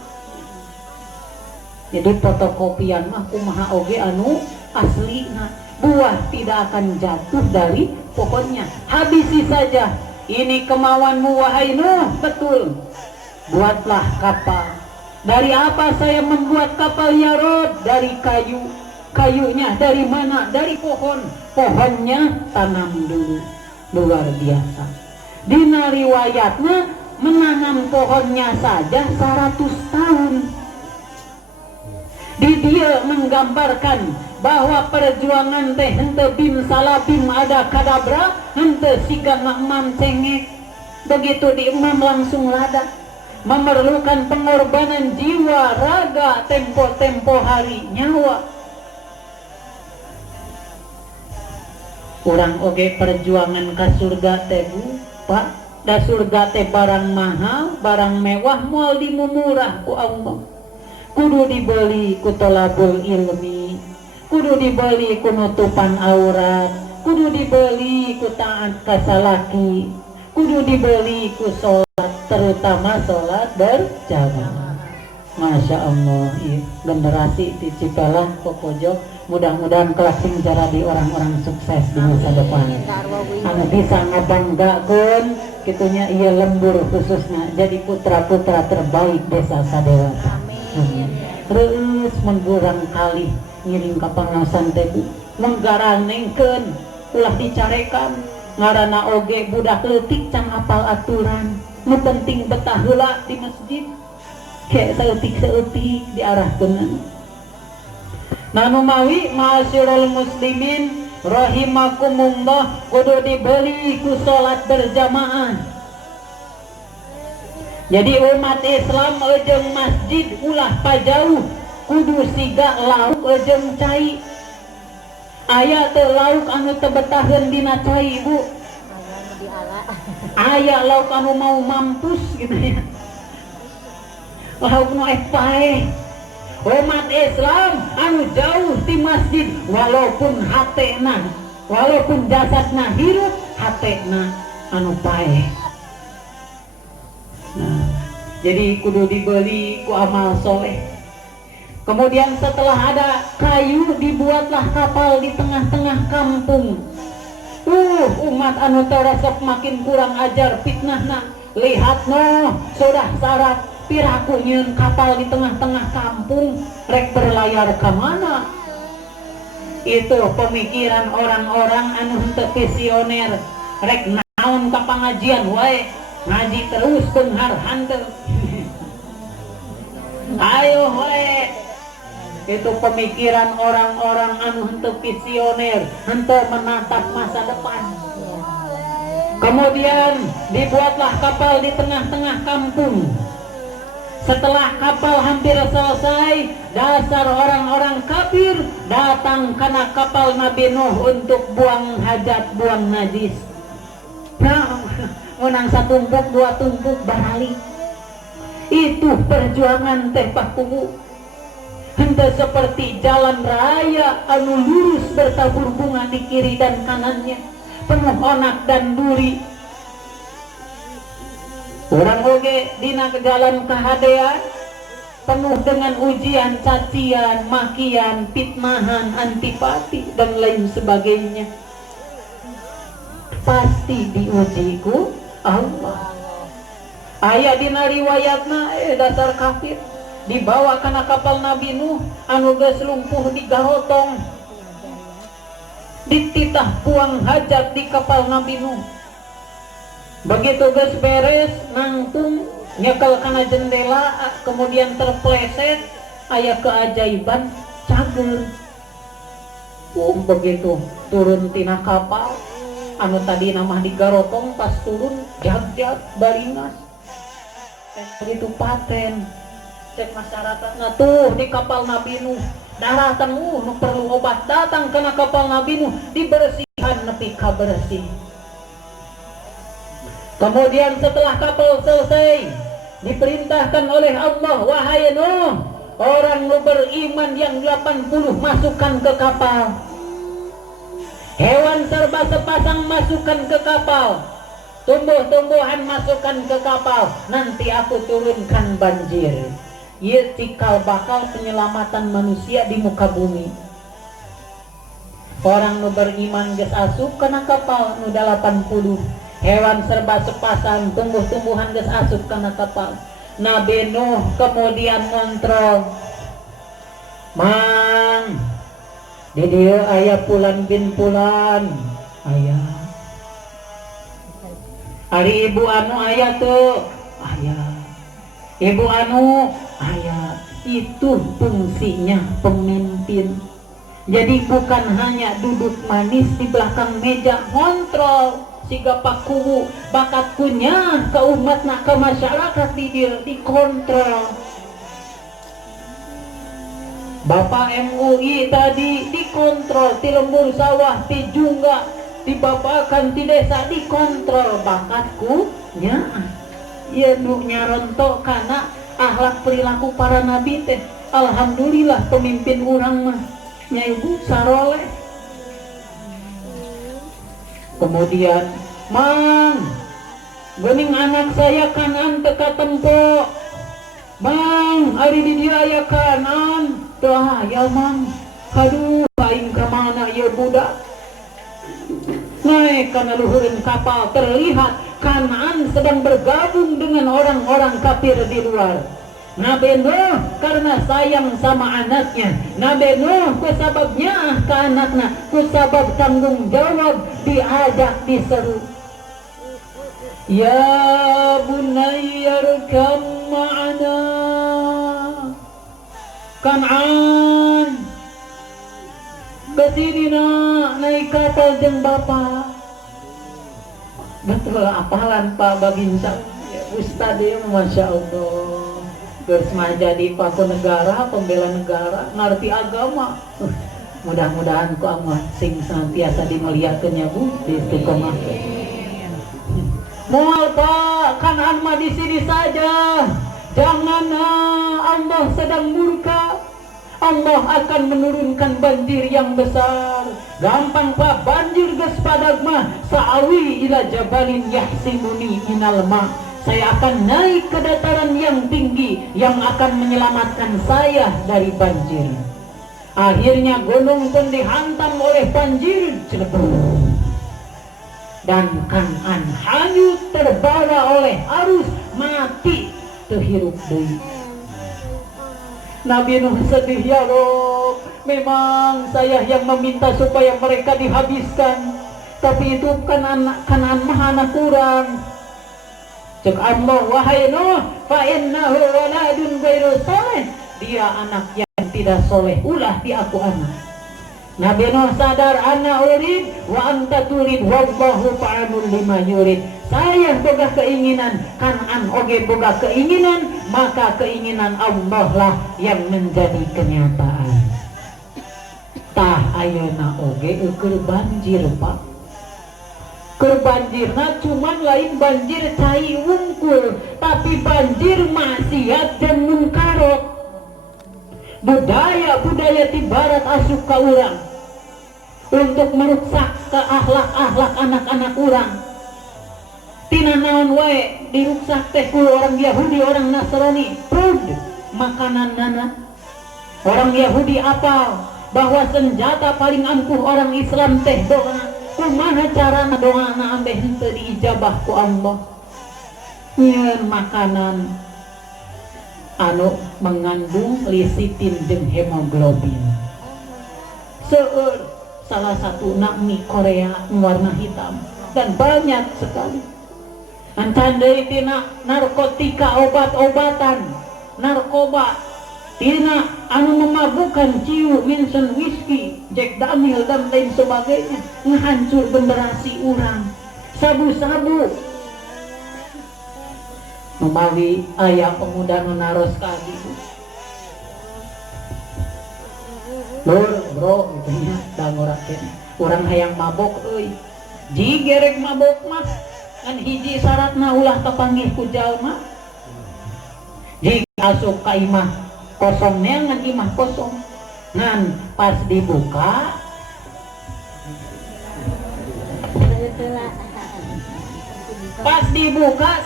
Jadi fotokopian mah kumaha oge anu aslina, buah tidak akan jatuh dari pohonnya. Habisi saja. Ini kemauanmu wahai Nuh, betul. Buatlah kapal. Dari apa saya membuat kapal ya Rob? Dari kayu. Kayunya dari mana? Dari pohon. Pohonnya tanam dulu. Luar biasa. Dina riwayatnya menanam pohonnya saja 100 tahun. Di dia menggambarkan bahwa perjuangan teh henteu bim salabim ada kadabra, henteu siga ngakmam cengek. Begitu diimam langsung lada, memerlukan pengorbanan jiwa, raga, tempo-tempo hari, nyawa. Urang oge perjuangan ka surga teh Bu, Pak, da surga teh barang mahal, barang mewah moal dimumurah ku Allah. Kudu dibeli ku tolabul ilmi, kudu dibeli ku nutupan aurat, kudu dibeli ku taat kasalaki, kudu dibeli ku sholat, terutama sholat berjamaah. Masya Allah, iya. Generasi di Cipelah Pokojok, mudah-mudahan kelas cara di orang-orang sukses di masa depan. Anu bisa ngabanggakeun kitunya iya lembur khususnya jadi putra-putra terbaik desa Sadewata. Terus menggurang kali ngiring ka pangaosan teh menggaranengkeun ulah dicarekan ngaranna oge budak leutik can apal aturan, nu penting betah heula di masjid kayak saeutik-saeutik diarahkeun. Nanu mawi ma'asyiral muslimin rahimakumullah, kudu dibeli ku salat berjamaah. Jadi umat Islam ejeng masjid ulah pajauh, kudu siga lauk ejeng cai. Aya teu lauk anu teu betaheun dina cai Bu. Aya lauk anu mau mampus gitu ya. Lauk nu paeh. Umat Islam anu jauh di masjid, walaupun hatena, walaupun jasadna hirup, hatena anu paeh. Nah, jadi kudu dibeli ku amal soleh. Kemudian setelah ada kayu, dibuatlah kapal di tengah-tengah kampung. Umat anu terasok makin kurang ajar fitnahna. Lihat no, sudah syarat piraku nyeun kapal di tengah-tengah kampung, rek berlayar ke mana? Itu pemikiran orang-orang anu henteu visioner, rek naon ka pangajian wae. Ngaji terus penghar hanteu. Ayo we. Itu pemikiran orang-orang anu henteu visioner, henteu menatap masa depan. Kemudian dibuatlah kapal di tengah-tengah kampung. Setelah kapal hampir selesai, dasar orang-orang kafir datang karena kapal Nabi Nuh untuk buang hajat, buang najis. Nah, menang satumpuk dua tumpuk barali. Itu perjuangan teh Pak Kubu. Henteu seperti jalan raya anu lurus bertabur bunga di kiri dan kanannya, penuh onak dan duri. Orang oge dina ke jalan kahadean penuh dengan ujian, cacian, makian, fitnahan, antipati dan lain sebagainya. Pasti diuji ku Allah. Aya dina riwayatna dasar kafir dibawa kana kapal Nabi Nuh anu geus lumpuh di garotong, dititah buang hajat di kapal Nabi Nuh. Begitu geus beres nangtung nyekel kana jendela kemudian terpleset, aya keajaiban cager. Begitu turun tina kapal anu tadi nama digarotong, pas turun jag-jag baringas. Begitu paten cek masyarakat, nah tuh di kapal Nabi Nuh daratan nu perlu obat, datang kena kapal Nabi Nuh dibersihan nepi ka bersih. Kemudian setelah kapal selesai, diperintahkan oleh Allah, wahai Nuh, orang lu beriman yang 80 masukkan ke kapal, hewan serba sepasang masukkan ke kapal, tumbuh-tumbuhan masukkan ke kapal, nanti aku turunkan banjir. Ieu cikal bakal penyelamatan manusia di muka bumi. Orang nu beriman geus asup kana kapal nu 80, hewan serba sepasang, tumbuh-tumbuhan geus asup kana kapal. Nabi Nuh kemudian kontrol, mang di dieu aya Pulan bin Pulan, aya. Ari ibu anu aya tuh, aya. Ibu anu aya. Itu fungsinya pemimpin. Jadi bukan hanya duduk manis di belakang meja kontrol siga pakuwu bakatkunya ke umatna ke masyarakat dikontrol. Bapak MUI tadi dikontrol, di lembur sawah, di jungga, di bapakan, di desa dikontrol bakatkunya. Ieu nu nyarontok kana akhlak perilaku para nabi teh. Alhamdulillah pemimpin urang mah nya ibu saroleh. Kemudian, mang, geuning anak saya kanan teka tempo. Mang, ari di dia aya kanan. Dah ya mang. Aduh, aing ka mana ieu budak? Naik kana luhureun kapal, terlihat Kanaan sedang bergabung dengan orang-orang kafir di luar. Nabi Nuh karena sayang sama anaknya, Nabi Nuh kusababnya ke anaknya, kusabab tanggung jawab diajak diseru, ya bunayya rkam ma'ana. Kanaan kesini naik kapal jeung bapa. Betul apalan Pak Baginsa ya, Ustad ya, Masya Allah. Terus jadi paku negara, pembela negara, ngerti agama. Mudah-mudahan ku amat sing senantiasa dimuliakeunnya Bu, diistiqomahkeun. Moal Pak, Kanaan mah di sini saja. Jangan Allah sedang murka. Allah akan menurunkan banjir yang besar. Gampang Pak, banjir geus padag mah sa'awi ila jabalin yahsimuni minal ma. Saya akan naik ke dataran yang tinggi yang akan menyelamatkan saya dari banjir. Akhirnya gunung pun dihantam oleh banjir, celebur. Dan Kanaan hanyut terbawa oleh arus, mati terhirup deui. Nabi Nuh sedih, ya Rob, memang saya yang meminta supaya mereka dihabiskan, tapi itu Kanaan mah anak kurang. Cek Allah, wahai Nuh, fa innahu waladun ghairu saleh, dia anak yang tidak soleh, ulah di aku anak. Nabi Nuh sadar, ana urid wa anta turid wallahu fa'alul lima yurid. Saya boga keinginan, Kanaan oge boga keinginan, maka keinginan Allah lah yang menjadi kenyataan. Tah ayeuna oge eukeul banjir Pak. Keur banjirna cuman lain banjir cai wungkul, tapi banjir maksiat jeung munkarot. Budaya di barat asup ka urang untuk merusak ke akhlak anak-anak urang. Tina naon wae diruksak teh ku orang Yahudi, orang Nasrani, prud makanan nana. Orang Yahudi apal bahwa senjata paling ampuh orang Islam teh doa. Kumaha carana doana ambeh henteu diijabah ku Allah. Nyieun makanan anu mengandung lisitin jeung hemoglobin. Seueur salah satu mie Korea warna hitam dan banyak sekali. Encandai tina narkotika obat-obatan, narkoba, tina anu memabukan ciu, Manson, whisky, Jack Daniel dan lain sebagainya, ngehancur generasi orang. Sabu-sabu, memawi ayah pemuda nu naros kadi. Lur, bro, gitu nya, dangorakeun. Urang hayang mabok euy. Ji gerek mabok mah kan hiji syaratna ulah kapanggih ku jalma. Ji asup ka imah kosong neangan imah kosong. Ngan pas dibuka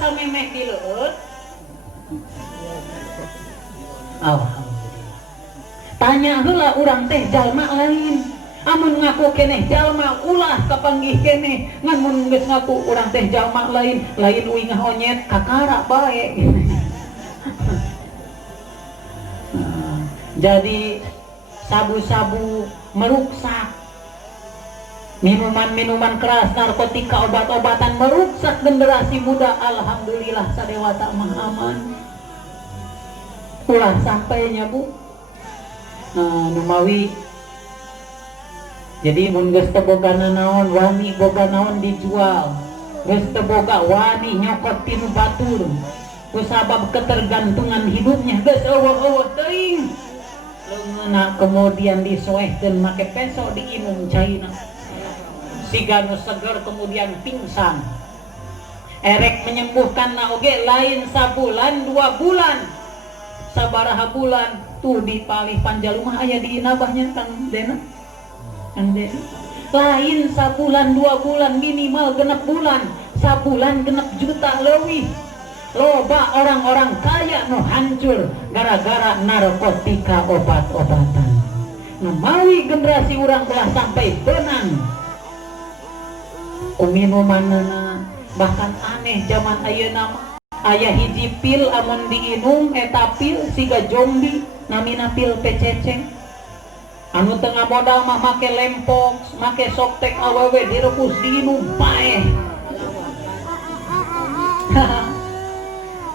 samemeh di leueut. Alhamdulillah. Tanya heula urang teh jalma lain. Amun ngaku keneh jalma ulah kapanggih keneh, ngan mun geus ngaku urang teh jalma lain uingah onyet kakara bae. Jadi sabu-sabu meruksak, minuman-minuman keras, narkotika, obat-obatan meruksak generasi muda. Alhamdulillah sadewata mah aman. Ulah sampainya Bu. Numawi. Jadi mun geus teu boga naon wani boga naon dijual. Geus teu boga wani nyokot tinu batur. Kusabab ketergantungan hidupnya geus eueuh-eueuh teuing. Leungeunna kemudian disoehkeun make peso diinum caina. Siga nu seger kemudian pingsan. Erek menyembuhkanna oge lain sabulan 2 bulan. Sabaraha bulan tuh dipalih panjalumah aya di inabahnya Kang Dena. Lain sabulan 2 bulan minimal genep bulan, sabulan genep juta leuwih. Loba orang-orang kaya nu hancur gara-gara narkotika obat-obatan. Mawi generasi urang telah sampai benang kuminumanana. Bahkan aneh zaman ayeuna aya hiji pil amun diinum eta pil siga zombie namina pil PCC. Anu tengah modal mah make lempok, make soktek awewe direbus diinum paeh.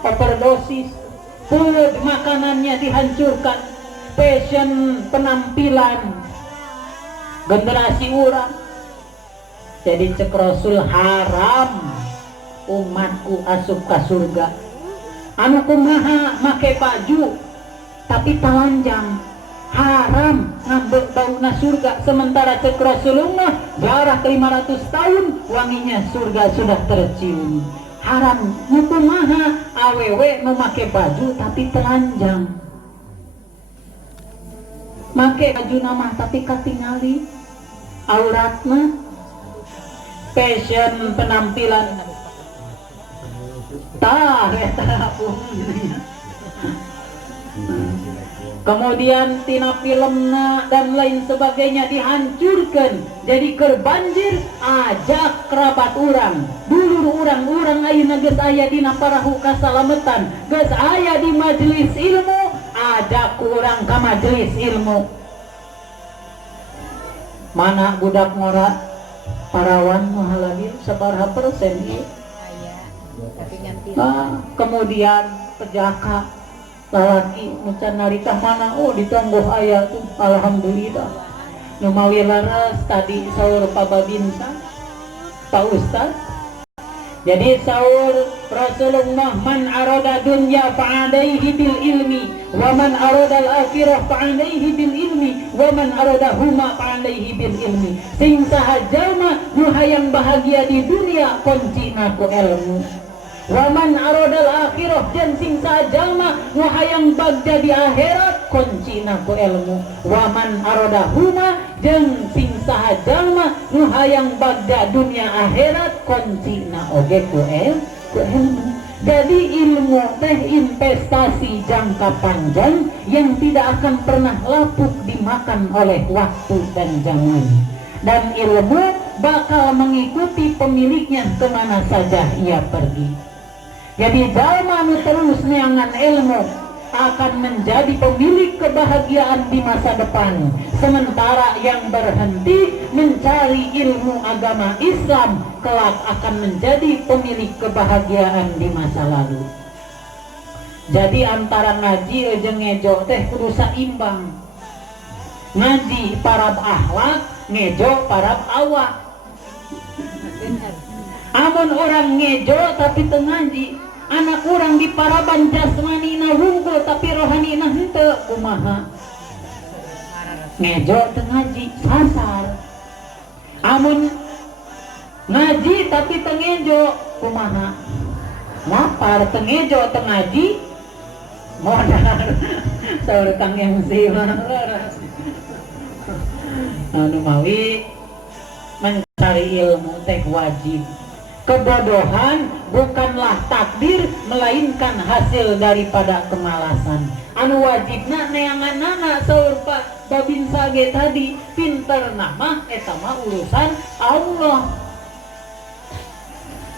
Overdosis, food makanannya dihancurkan, fashion penampilan generasi urang. Jadi cek Rasul haram umatku asup ka surga. Anu kumaha make baju tapi telanjang. Haram ngambek bauna surga. Sementara cek Rasulullah jarak 500 tahun wanginya surga sudah tercium. Haram kumaha awewe nu make baju tapi telanjang. Make baju nama tapi katingali auratna, fashion penampilan tah eta kemudian tina filmna dan lain sebagainya dihancurkan jadi kerbanjir ajak kerabat urang dulur urang ayeuna geus aya dina parahu kasalametan geus aya di majelis ilmu ajak urang ka majelis ilmu. Mana budak ngora parawan mahaladir sabaraha persen ieu kemudian pejaka lalaki mucan narita mana ditonggoh aya tuh alhamdulillah nu mawi laras tadi saur Pak Babinsa Pak Ustaz. Jadi saur Rasulullah man arada dunya fa'alaihi bil ilmi wa man arada al akhirah fa'alaihi bil ilmi wa man arada huma fa'alaihi bil ilmi. Sing saha jalma nu hayang bahagia di dunia kuncina ku ilmu. Waman arodal akhirah dan sing sajalma nu hayang bagja di akhirat kuncina ku ilmu. Waman aroda huma jeung sing sajalma nu hayang bagja dunia akhirat kuncina oge ku ilmu. Jadi ilmu teh investasi jangka panjang yang tidak akan pernah lapuk dimakan oleh waktu dan zaman. Dan ilmu bakal mengikuti pemiliknya kemana saja ia pergi. Jadi jalma nu terus neangan ilmu akan menjadi pemilik kebahagiaan di masa depan, sementara yang berhenti mencari ilmu agama Islam kelak akan menjadi pemilik kebahagiaan di masa lalu. Jadi antara ngaji jeung ngejo teh kudu saimbang. Ngaji parab akhlak, ngejo parab awak. Amun orang ngejo tapi teu ngaji, anak orang di paraban jasmanina wungkul tapi rohanina henteu, kumaha? Ngejo teu ngaji sasar. Amun ngaji tapi teu ngejo, kumaha? Lapar teu ngejo teu ngaji modal. Saur Kang MC mah anu mawi mencari ilmu teh wajib. Kebodohan bukanlah takdir, melainkan hasil daripada kemalasan. Anu wajibna neanganana saur Pak Babinsa ge tadi, pinter nama eta mah urusan Allah.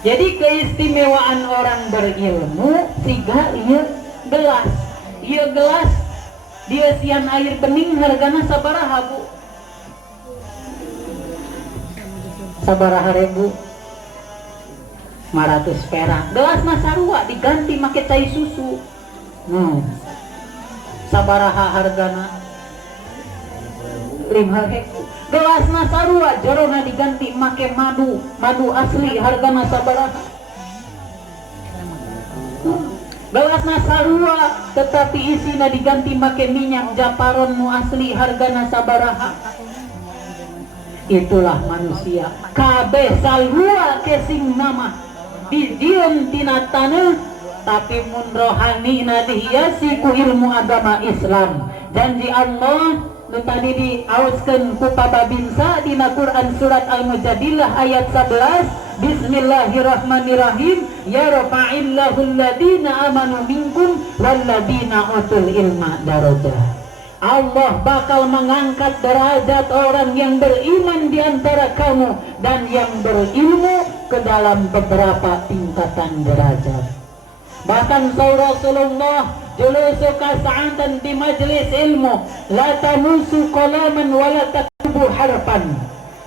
Jadi keistimewaan orang berilmu siga ieu gelas. Ieu gelas dia sian air bening hargana sabaraha Bu? Sabaraha ribu? 500 perak. Gelas masarua diganti make cai susu. Sabaraha hargana? 5.000. Gelas masarua jorona diganti make madu. Madu asli hargana sabaraha? Gelas masarua tetapi isina diganti make minyak japaron nu asli hargana sabaraha? Itulah manusia. Kabeh salua kesing nama dijieun tina taneuh, tapi mun rohanina dihiasi ku ilmu agama Islam. Janji Allah nu tadi diaoskeun ku Pak Babinsa dina Quran surat Al-Mujadilah ayat 11, Bismillahirrahmanirrahim, yarfa'illahu alladina amanu minkum walladina utul ilma darajat. Allah bakal mengangkat derajat orang yang beriman di antara kamu dan yang berilmu ke dalam beberapa tingkatan derajat. Bahkan Rasulullah julusu kasa'atan di majlis ilmu, la tamusu qalaman wa la taktubu harfan.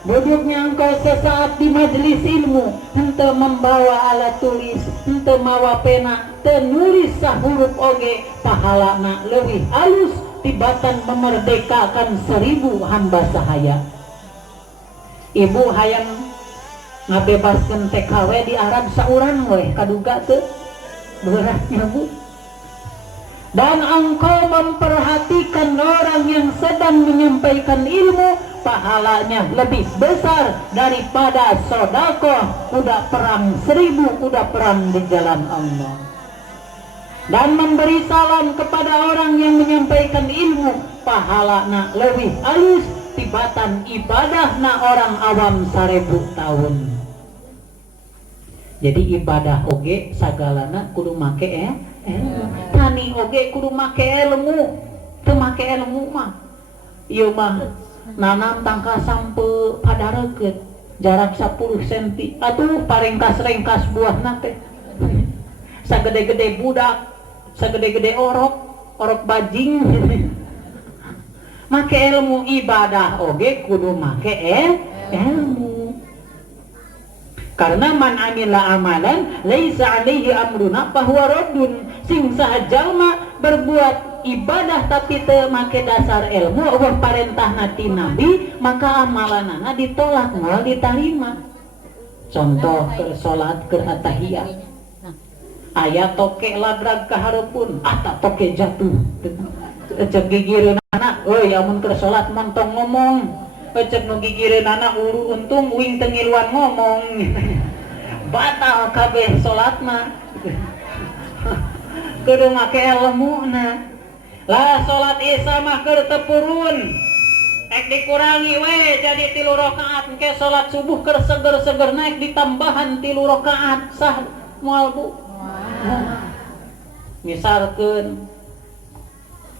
Duduknya engkau sesaat di majlis ilmu, henteu membawa alat tulis, henteu mawa pena, teu nulis sahuruf oge, pahalana leuwih alus tibatan memerdekakan 1000 hamba sahaya. Ibu hayang ngabebaskeun TKW di Arab saurang we kaduga teu beratnya Bu. Dan engkau memperhatikan orang yang sedang menyampaikan ilmu, pahalanya lebih besar daripada sedekah kuda perang 1000 kuda perang di jalan Allah. Dan memberi salam kepada orang yang menyampaikan ilmu, pahalana lebih halus tibatan ibadahna orang awam 1000 tahun. Jadi ibadah oge sagalana kudu make tani oge kudu make ilmu. Teu make ilmu mah ieu mah nanam tangka sampe padareukeut jarak 10 cm. Atuh parengkas-rengkas buahna teh sagede-gede budak, sagede-gede orok bajing. Make ilmu ibadah oge kudu make ilmu. Karena man amila amalan laisa alaihi amruna fahuwa raddun. Sing saha jalma berbuat ibadah tapi teu make dasar ilmu eueuh parentahna ti Nabi, maka amalanana ditolak moal ditarima. Contoh keur salat keur atahiyat. Aya toke ladrag ka hareupeun, tak toke jatuh. Cek gigireun anak, euy amun keur salat montong ngomong. Cek nu gigireun anak uru untung uing teu ngiluan ngomong. Batal kabeh salatna. Kudu make ilmuna. Lah salat Isya mah keur teu purun. Ek dikurangi we jadi 3 rakaat, engke salat subuh keur seger-seger naik ditambahan 3 rakaat. Sah moal Bu. Misalkeun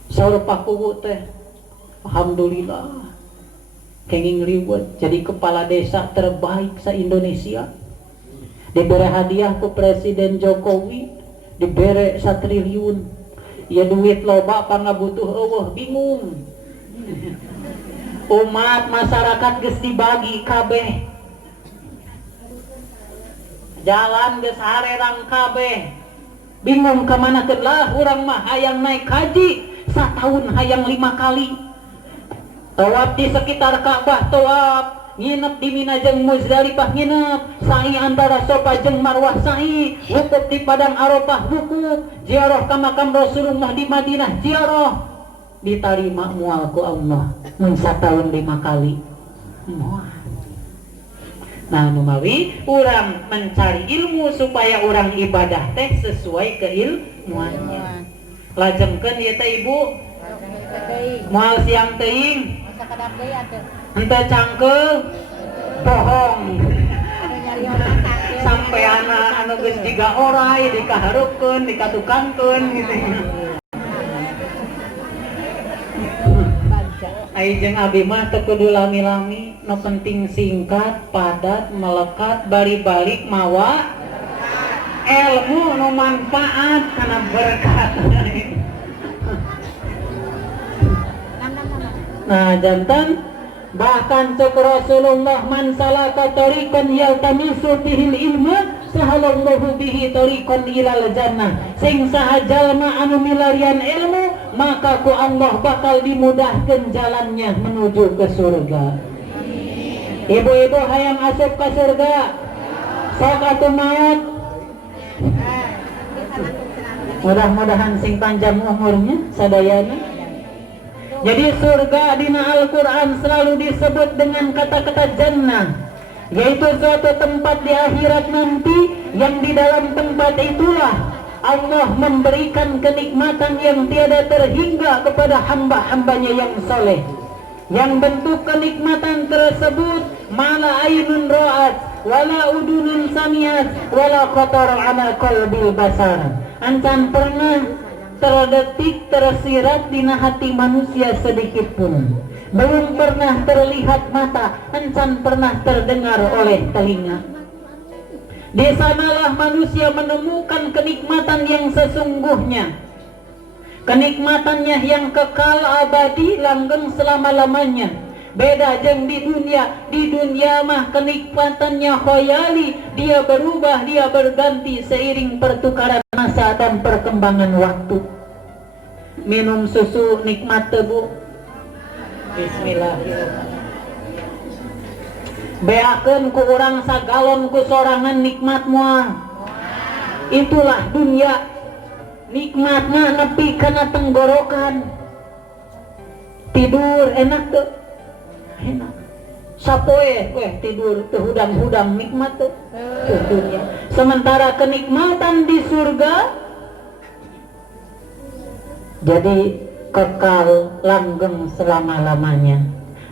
saur pakuwu teh alhamdulillah kenging liwet jadi kepala desa terbaik se-Indonesia, diberi hadiah ku Presiden Jokowi, diberi 1 triliun. ya duit loba pangabutuh eueuh bingung. Umat masyarakat geus dibagi kabeh, jalan geus harerang kabeh, bingung kemana lah. Urang mah hayang naik haji satahun hayang 5 kali, tawaf di sekitar Ka'bah, tawaf nginep di Mina jeung Muzdalifah, nginep sa'i antara Safa jeung Marwah, sa'i wukuf di Padang Arafah, wukuf ziarah ka makam Rasulullah di Madinah, ziarah diterima mual ku Allah mun satahun 5 kali mual. Nah numawi urang mencari ilmu supaya urang ibadah teh sesuai keilmuannya. Lajengkeun ieu teh Ibu moal siang teuing henteu cangkeul bohong sampai anak anu geus jiga orai dikaharupkeun dikatukangkeun gitu. Ai jeung abi mah teu kudu lami-lami, nu penting singkat, padat, melekat, bari-balik mawa ilmu nu manfaat kana berkat. Nah jantan bahkan cek Rasulullah, man salaka tariqan yaltamisu bihil ilma sahalallahu bihi tariqan ilal jannah. Sing saha jalma anu milarian ilmu, maka ku Allah bakal dimudahkan jalannya menuju ke surga. Ibu-ibu hayang asup ke surga, sok atuh maot. Mudah-mudahan sing panjang umurnya sadayana. Jadi surga dina Al-Quran selalu disebut dengan kata-kata jannah, yaitu suatu tempat di akhirat nanti yang di dalam tempat itulah Allah memberikan kenikmatan yang tiada terhingga kepada hamba-hambanya yang soleh. Yang bentuk kenikmatan tersebut mala ainun ra'at wala udunun samiat wala khatar ala qalbil basar. Ancan pernah terdetik tersirat di hati manusia sedikit pun, belum pernah terlihat mata, encan pernah terdengar oleh telinga. Di sanalah manusia menemukan kenikmatan yang sesungguhnya, kenikmatannya yang kekal abadi langgeng selama-lamanya. Beda jeung di dunia mah kenikmatannya khayali, dia berubah, dia berganti seiring pertukaran masa dan perkembangan waktu. Minum susu nikmat teu Bu? Bismillahirrahmanirrahim. Beakeun ku urang sagalon ku sorangan nikmat moal. Itulah dunia, nikmatna nepi kana tenggorokan. Tidur enak teu? Enak. Sapoe tidur teu hudang-hudang nikmat teu dunia. Sementara kenikmatan di surga jadi kekal langgeng selama-lamanya.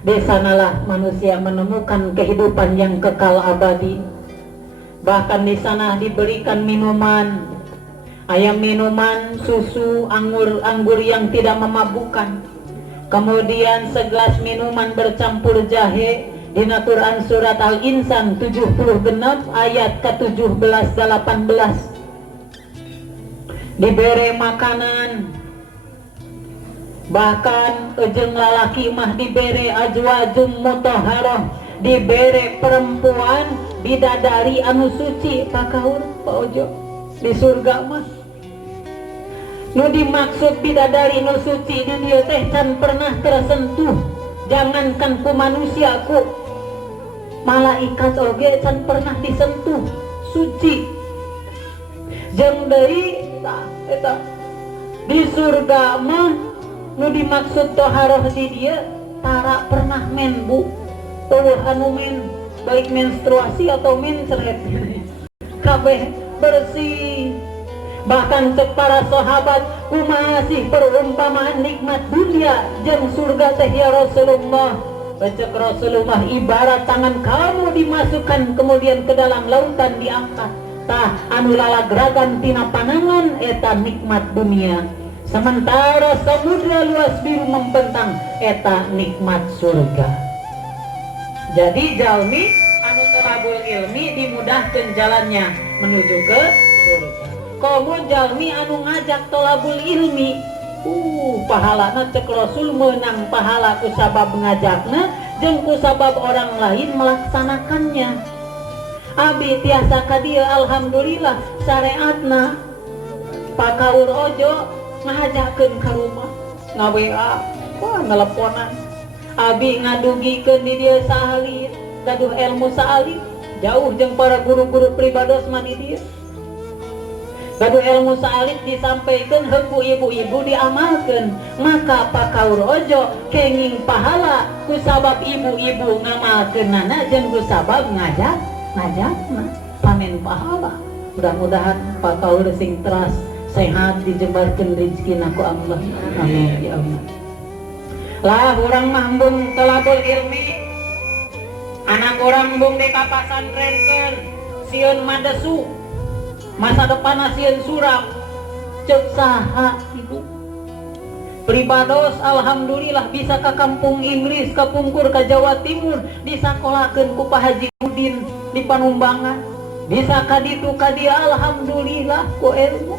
Di sanalah manusia menemukan kehidupan yang kekal abadi. Bahkan di sana diberikan minuman, ayam minuman, susu, anggur yang tidak memabukkan. Kemudian segelas minuman bercampur jahe. Di Quran surat Al-Insan 76 ayat ke-17-18. Diberi makanan. Bahkan ujung lalaki mah diberi ajwajum mutahharah, diberi perempuan bidadari anu suci. Pakaur Pak Ojo di surga mah nu dimaksud bidadari nu suci di dieu teh can pernah tersentuh, jangankan ku manusia, ku malaikat oge can pernah disentuh, suci. Jeung deui eta di surga mah nu dimaksud toharoh di dia tara pernah men Bu, teueuh anu men, baik menstruasi atau men ceret kabeh bersih. Bahkan cek para sahabat, kumaha sih perumpamaan nikmat dunia jeung surga teh ya Rasulullah? Cek Rasulullah, ibarat tangan kamu dimasukkan kemudian ke dalam lautan diangkat, tah anu lalagragan tina panangan eta nikmat dunia. Sementara samudra luas biru membentang eta nikmat surga. Jadi jalmi anu talabul ilmi dimudahkeun jalannya menuju ke surga. komo jalmi anu ngajak tolabul ilmi, pahalana cek Rasul menang pahala ku sabab ngajakna jeung ku sabab orang lain melaksanakannya. Abi tiasa ka dieu alhamdulillah syariatna pakaur ojo ngajakeun ka rumah ngaWA ngeleponan. Abi ngadugikeun di dieu saalit gaduh ilmu saalit jauh jeung para guru-guru pribados mah di dieu. Gaduh ilmu saalit disampaikan heku ibu-ibu diamalkan, maka pakaur ojo kenging pahala ku sabab ibu-ibu ngamalkeunana jeung ku sabab ngajak pamen pahala. Mudah-mudahan pakaur sing teras sehat dijebarkeun rezekina ku Allah. Amin ya Allah. Lah urang mah embung talabul ilmi, anak urang embung di kapasantrenkeun sieun madesu masa depan sieun suram cek saha ibu pribados alhamdulillah bisa ke kampung Inggris ke Pungkur ke Jawa Timur disakolakeun ku Pak Haji Udin di Panumbangan, bisa ka ditu ka dia alhamdulillah ku ilmu.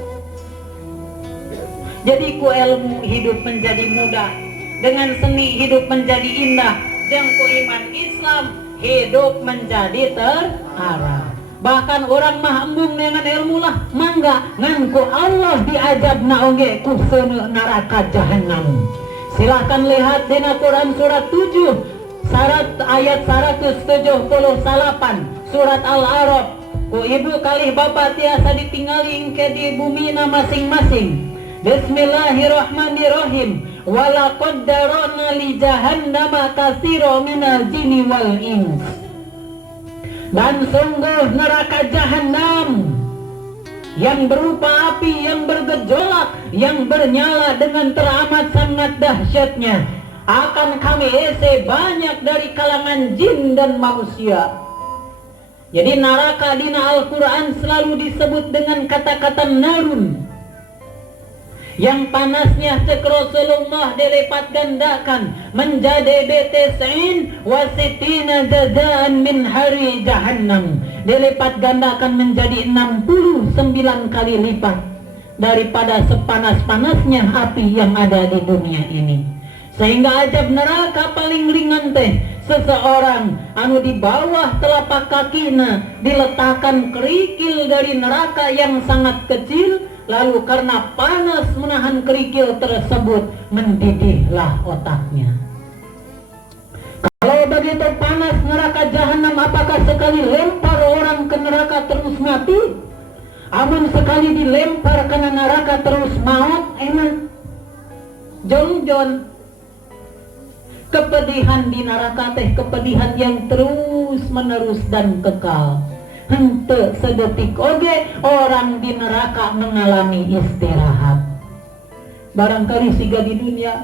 Jadi ku ilmu hidup menjadi mudah, dengan seni hidup menjadi indah, jeung ku iman Islam hidup menjadi terarah. Bahkan orang mah embung dengan ilmu lah mangga ngan ku Allah diajabna oge ku seuneu neraka jahanam. Silahkan lihat dina Quran surat 7 syarat ayat 178 surat Al-A'raf. Ku ibu kalih bapak tiasa ditinggali ke di bumina masing-masing. Bismillahirrahmanirrahim. Walaqad darana li jahannama katsira minal jinni wal ins. Dan sungguh neraka jahanam yang berupa api yang bergejolak, yang bernyala dengan teramat sangat dahsyatnya akan kami isi banyak dari kalangan jin dan manusia. Jadi neraka dina Al-Quran selalu disebut dengan kata-kata narun, yang panasnya cek Rasulullah dilipat gandakan menjadi betesin wasitina jazaan min hari jahannam, dilipat gandakan menjadi 69 kali lipat daripada sepanas-panasnya api yang ada di dunia ini. Sehingga ajab neraka paling ringan teh seseorang anu di bawah telapak kakina diletakkan kerikil dari neraka yang sangat kecil. Lalu karena panas menahan kerikil tersebut mendidihlah otaknya. Kalau begitu panas neraka jahanam, apakah sekali lempar orang ke neraka terus mati? Amun sekali dilempar ke neraka terus maut enak. Jon kepedihan di neraka teh kepedihan yang terus menerus dan kekal. Hente sedetik oge orang di neraka mengalami istirahat. Barangkali siga di dunia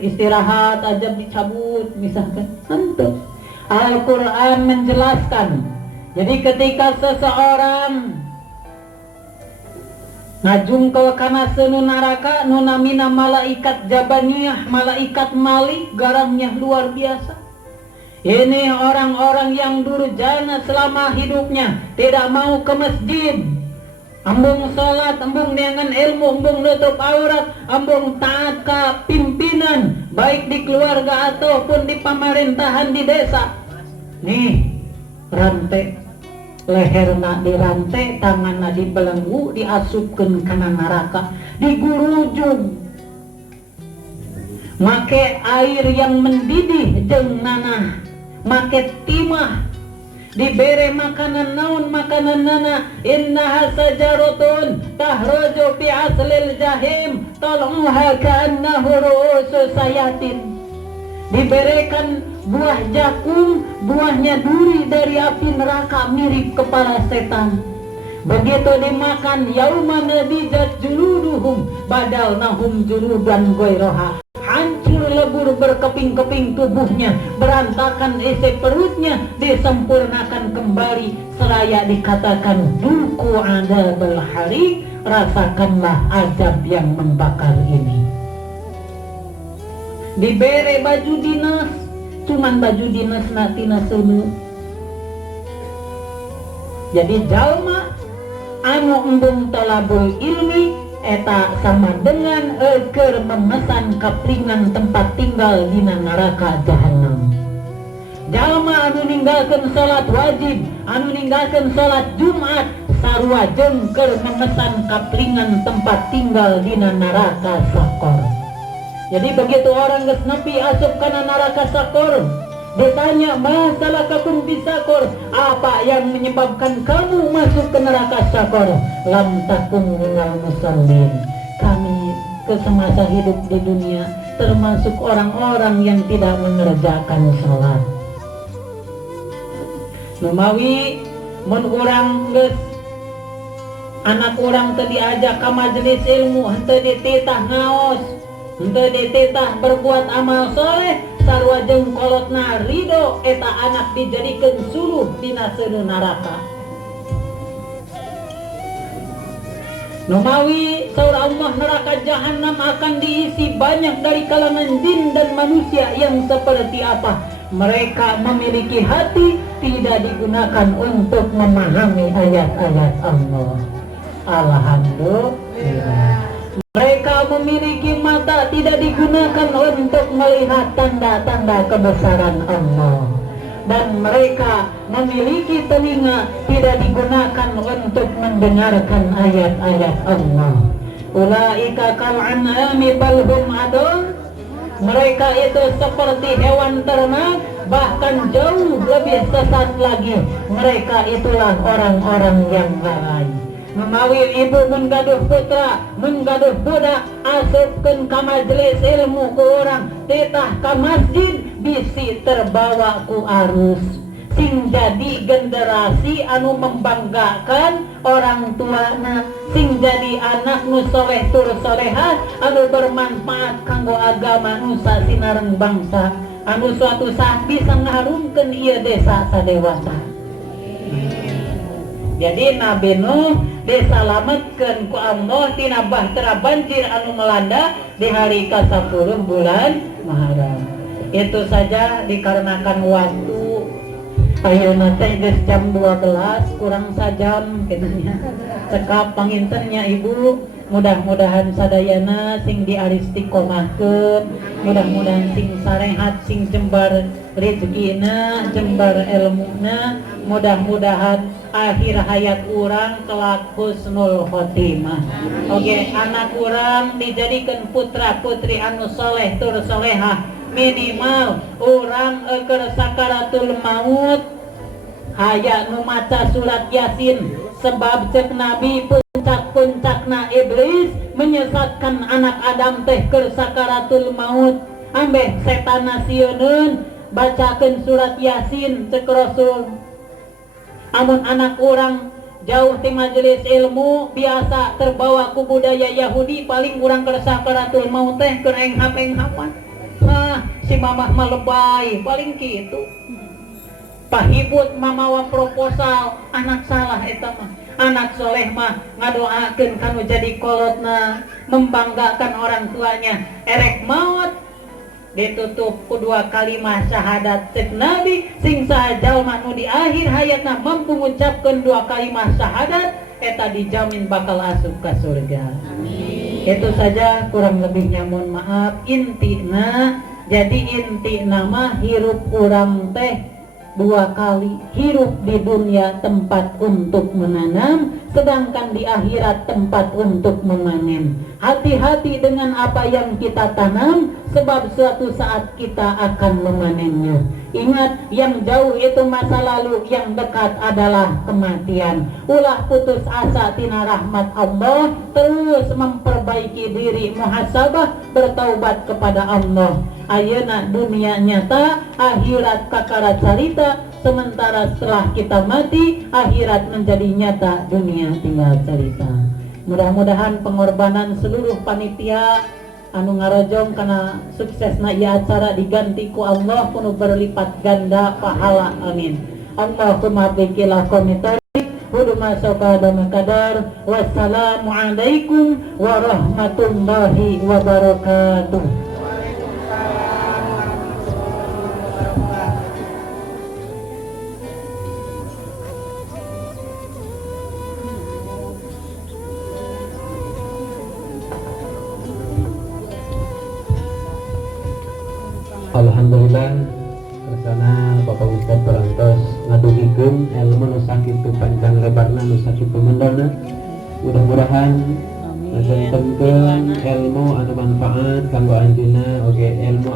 istirahat aja dicabut misalkan. Hente. Al-Quran menjelaskan. Jadi ketika seseorang ngajungkel kana seunu neraka nunamina malaikat jabaniyah, malaikat malik garamnya luar biasa. Ini orang-orang yang durjana selama hidupnya, tidak mau ke masjid, embung sholat, embung dengan ilmu, embung nutup aurat, embung taat ke pimpinan, baik di keluarga ataupun di pemerintahan di desa. Nih, rantai, leherna dirantai, tanganna dibelenggu, diasupkeun kana neraka, digurujug. Make air yang mendidih jeung nanah, make timah, dibere makanan naun makanan nana, innaha sajaratun tahruju fi aslil jahim tal'uha ka'annahu ru'usu sayatin. Diberikan buah jagung, buahnya duri dari api neraka mirip kepala setan. Begitu dimakan yauma nadijat juluduhum badalnahum juludan ghairaha. Hancur lebur berkeping-keping tubuhnya, berantakan isi perutnya, disempurnakan kembali seraya dikatakan duku adzabal hariq, rasakanlah azab yang membakar ini. Dibere baju dinas, cuman baju dinas natina seuneu. Jadi jalma anu embung talabul ilmi eta sama dengan keur memesan kaplingan tempat tinggal dina neraka jahanam. Jalma anu ninggalkeun salat wajib, anu ninggalkeun salat Jumat sarua jeung keur memesan kaplingan tempat tinggal dina neraka sakor. Jadi begitu orang geus nepi asup kana neraka sakor, ditanya masalah kakum bisakor, apa yang menyebabkan kamu masuk ke neraka sakor? Lam takum minal musallin, kami kesemasa hidup di dunia termasuk orang-orang yang tidak mengerjakan salat. Numawi mun urang geus anak urang teu diajak ka majelis ilmu, henteu dititah ngaos, henteu dititah berbuat amal soleh, sarua jeung kolotna ridho eta anak dijadikeun suluh dina seuneu neraka. Numawi saur Allah neraka jahanam akan diisi banyak dari kalangan jin dan manusia yang seperti apa? Mereka memiliki hati tidak digunakan untuk memahami ayat-ayat Allah. Alhamdulillah. Mereka memiliki mata tidak digunakan untuk melihat tanda-tanda kebesaran Allah. Dan mereka memiliki telinga tidak digunakan untuk mendengarkan ayat-ayat Allah. Ulaika kal an'ami bal hum adall. Mereka itu seperti hewan ternak, bahkan jauh lebih sesat lagi. Mereka itulah orang-orang yang lalai. Memawi ibu menggaduh putra, menggaduh budak, asupkeun ka majelis ilmu ku urang, titah ka masjid, bisi terbawa ku arus. Sing jadi generasi anu membanggakan orang tuana, sing jadi anak nu soleh tur solehah, anu bermanfaat kanggo agama nu sasinareng bangsa, anu suatu saat bisa ngaharumkeun ieu desa sadewasa. Jadi Nabi Nuh disalametkeun ku Allah tina bahtera banjir anu melanda di hari ke-10 bulan Muharram. Itu saja dikarenakan waktu. Ayeuna teh geus jam 12 kurang sajam kitu nya. Cekap pangintennya Ibu, mudah-mudahan sadayana sing diaristiqomahkeun, mudah-mudahan sing sarehat, sing jembar rezekina, jembar ilmuna, mudah-mudahan akhir hayat urang kelak husnul khotimah. Oke, anak urang dijadikeun putra-putri anu soleh tur solehah, minimal urang keur sakaratul maut aya nu maca surat Yasin, sebab cek Nabi puncak-puncakna iblis menyesatkan anak Adam teh keur sakaratul maut. Ambeh setan nasieun bacakeun surat Yasin cek Rasul. Amun anak urang jauh ti majelis ilmu, biasa terbawa ku budaya Yahudi, paling urang keur sakaratul maut teh keur enghap-enghapan. Nah, si mamah mah lebay, paling kitu. Pahibut mamawa proposal, anak salah eta mah. Anak soleh mah ngadoakeun kanu jadi kolotna, membanggakan orang tuanya. Erek maut ditutup ku dua kalimat syahadat cek Nabi, sing saha jalma nu di akhir hayatna mampu ngucapkeun dua kalimat syahadat eta dijamin bakal asup ka surga. Amin. Itu saja, kurang lebihnya mohon maaf. Intina, jadi intina mah hirup urang teh dua kali, hirup di dunia tempat untuk menanam, sedangkan di akhirat tempat untuk memanen. Hati-hati dengan apa yang kita tanam, sebab suatu saat kita akan memanennya. Ingat, yang jauh itu masa lalu, yang dekat adalah kematian. Ulah putus asa tina rahmat Allah, terus memperbaiki diri, muhasabah, bertaubat kepada Allah. Ayeuna dunia nyata, akhirat kakara carita. Sementara setelah kita mati, akhirat menjadi nyata, dunia tinggal cerita. Mudah-mudahan pengorbanan seluruh panitia anu ngarojong karena suksesna ieu acara diganti ku Allah kudu berlipat ganda pahala. Amin. Allahumma bikilah komitarik huduma sokada makadar. Wassalamualaikum warahmatullahi wabarakatuh. Alhamdulillah kersana Bapak Ustadz parantos ngadugikeun ilmu nu sakitu panjang lebarna nu sakitu mendana. Mudah-mudahan ngajantenkeun ilmu anu manfaat kanggo anjeunna oge ilmu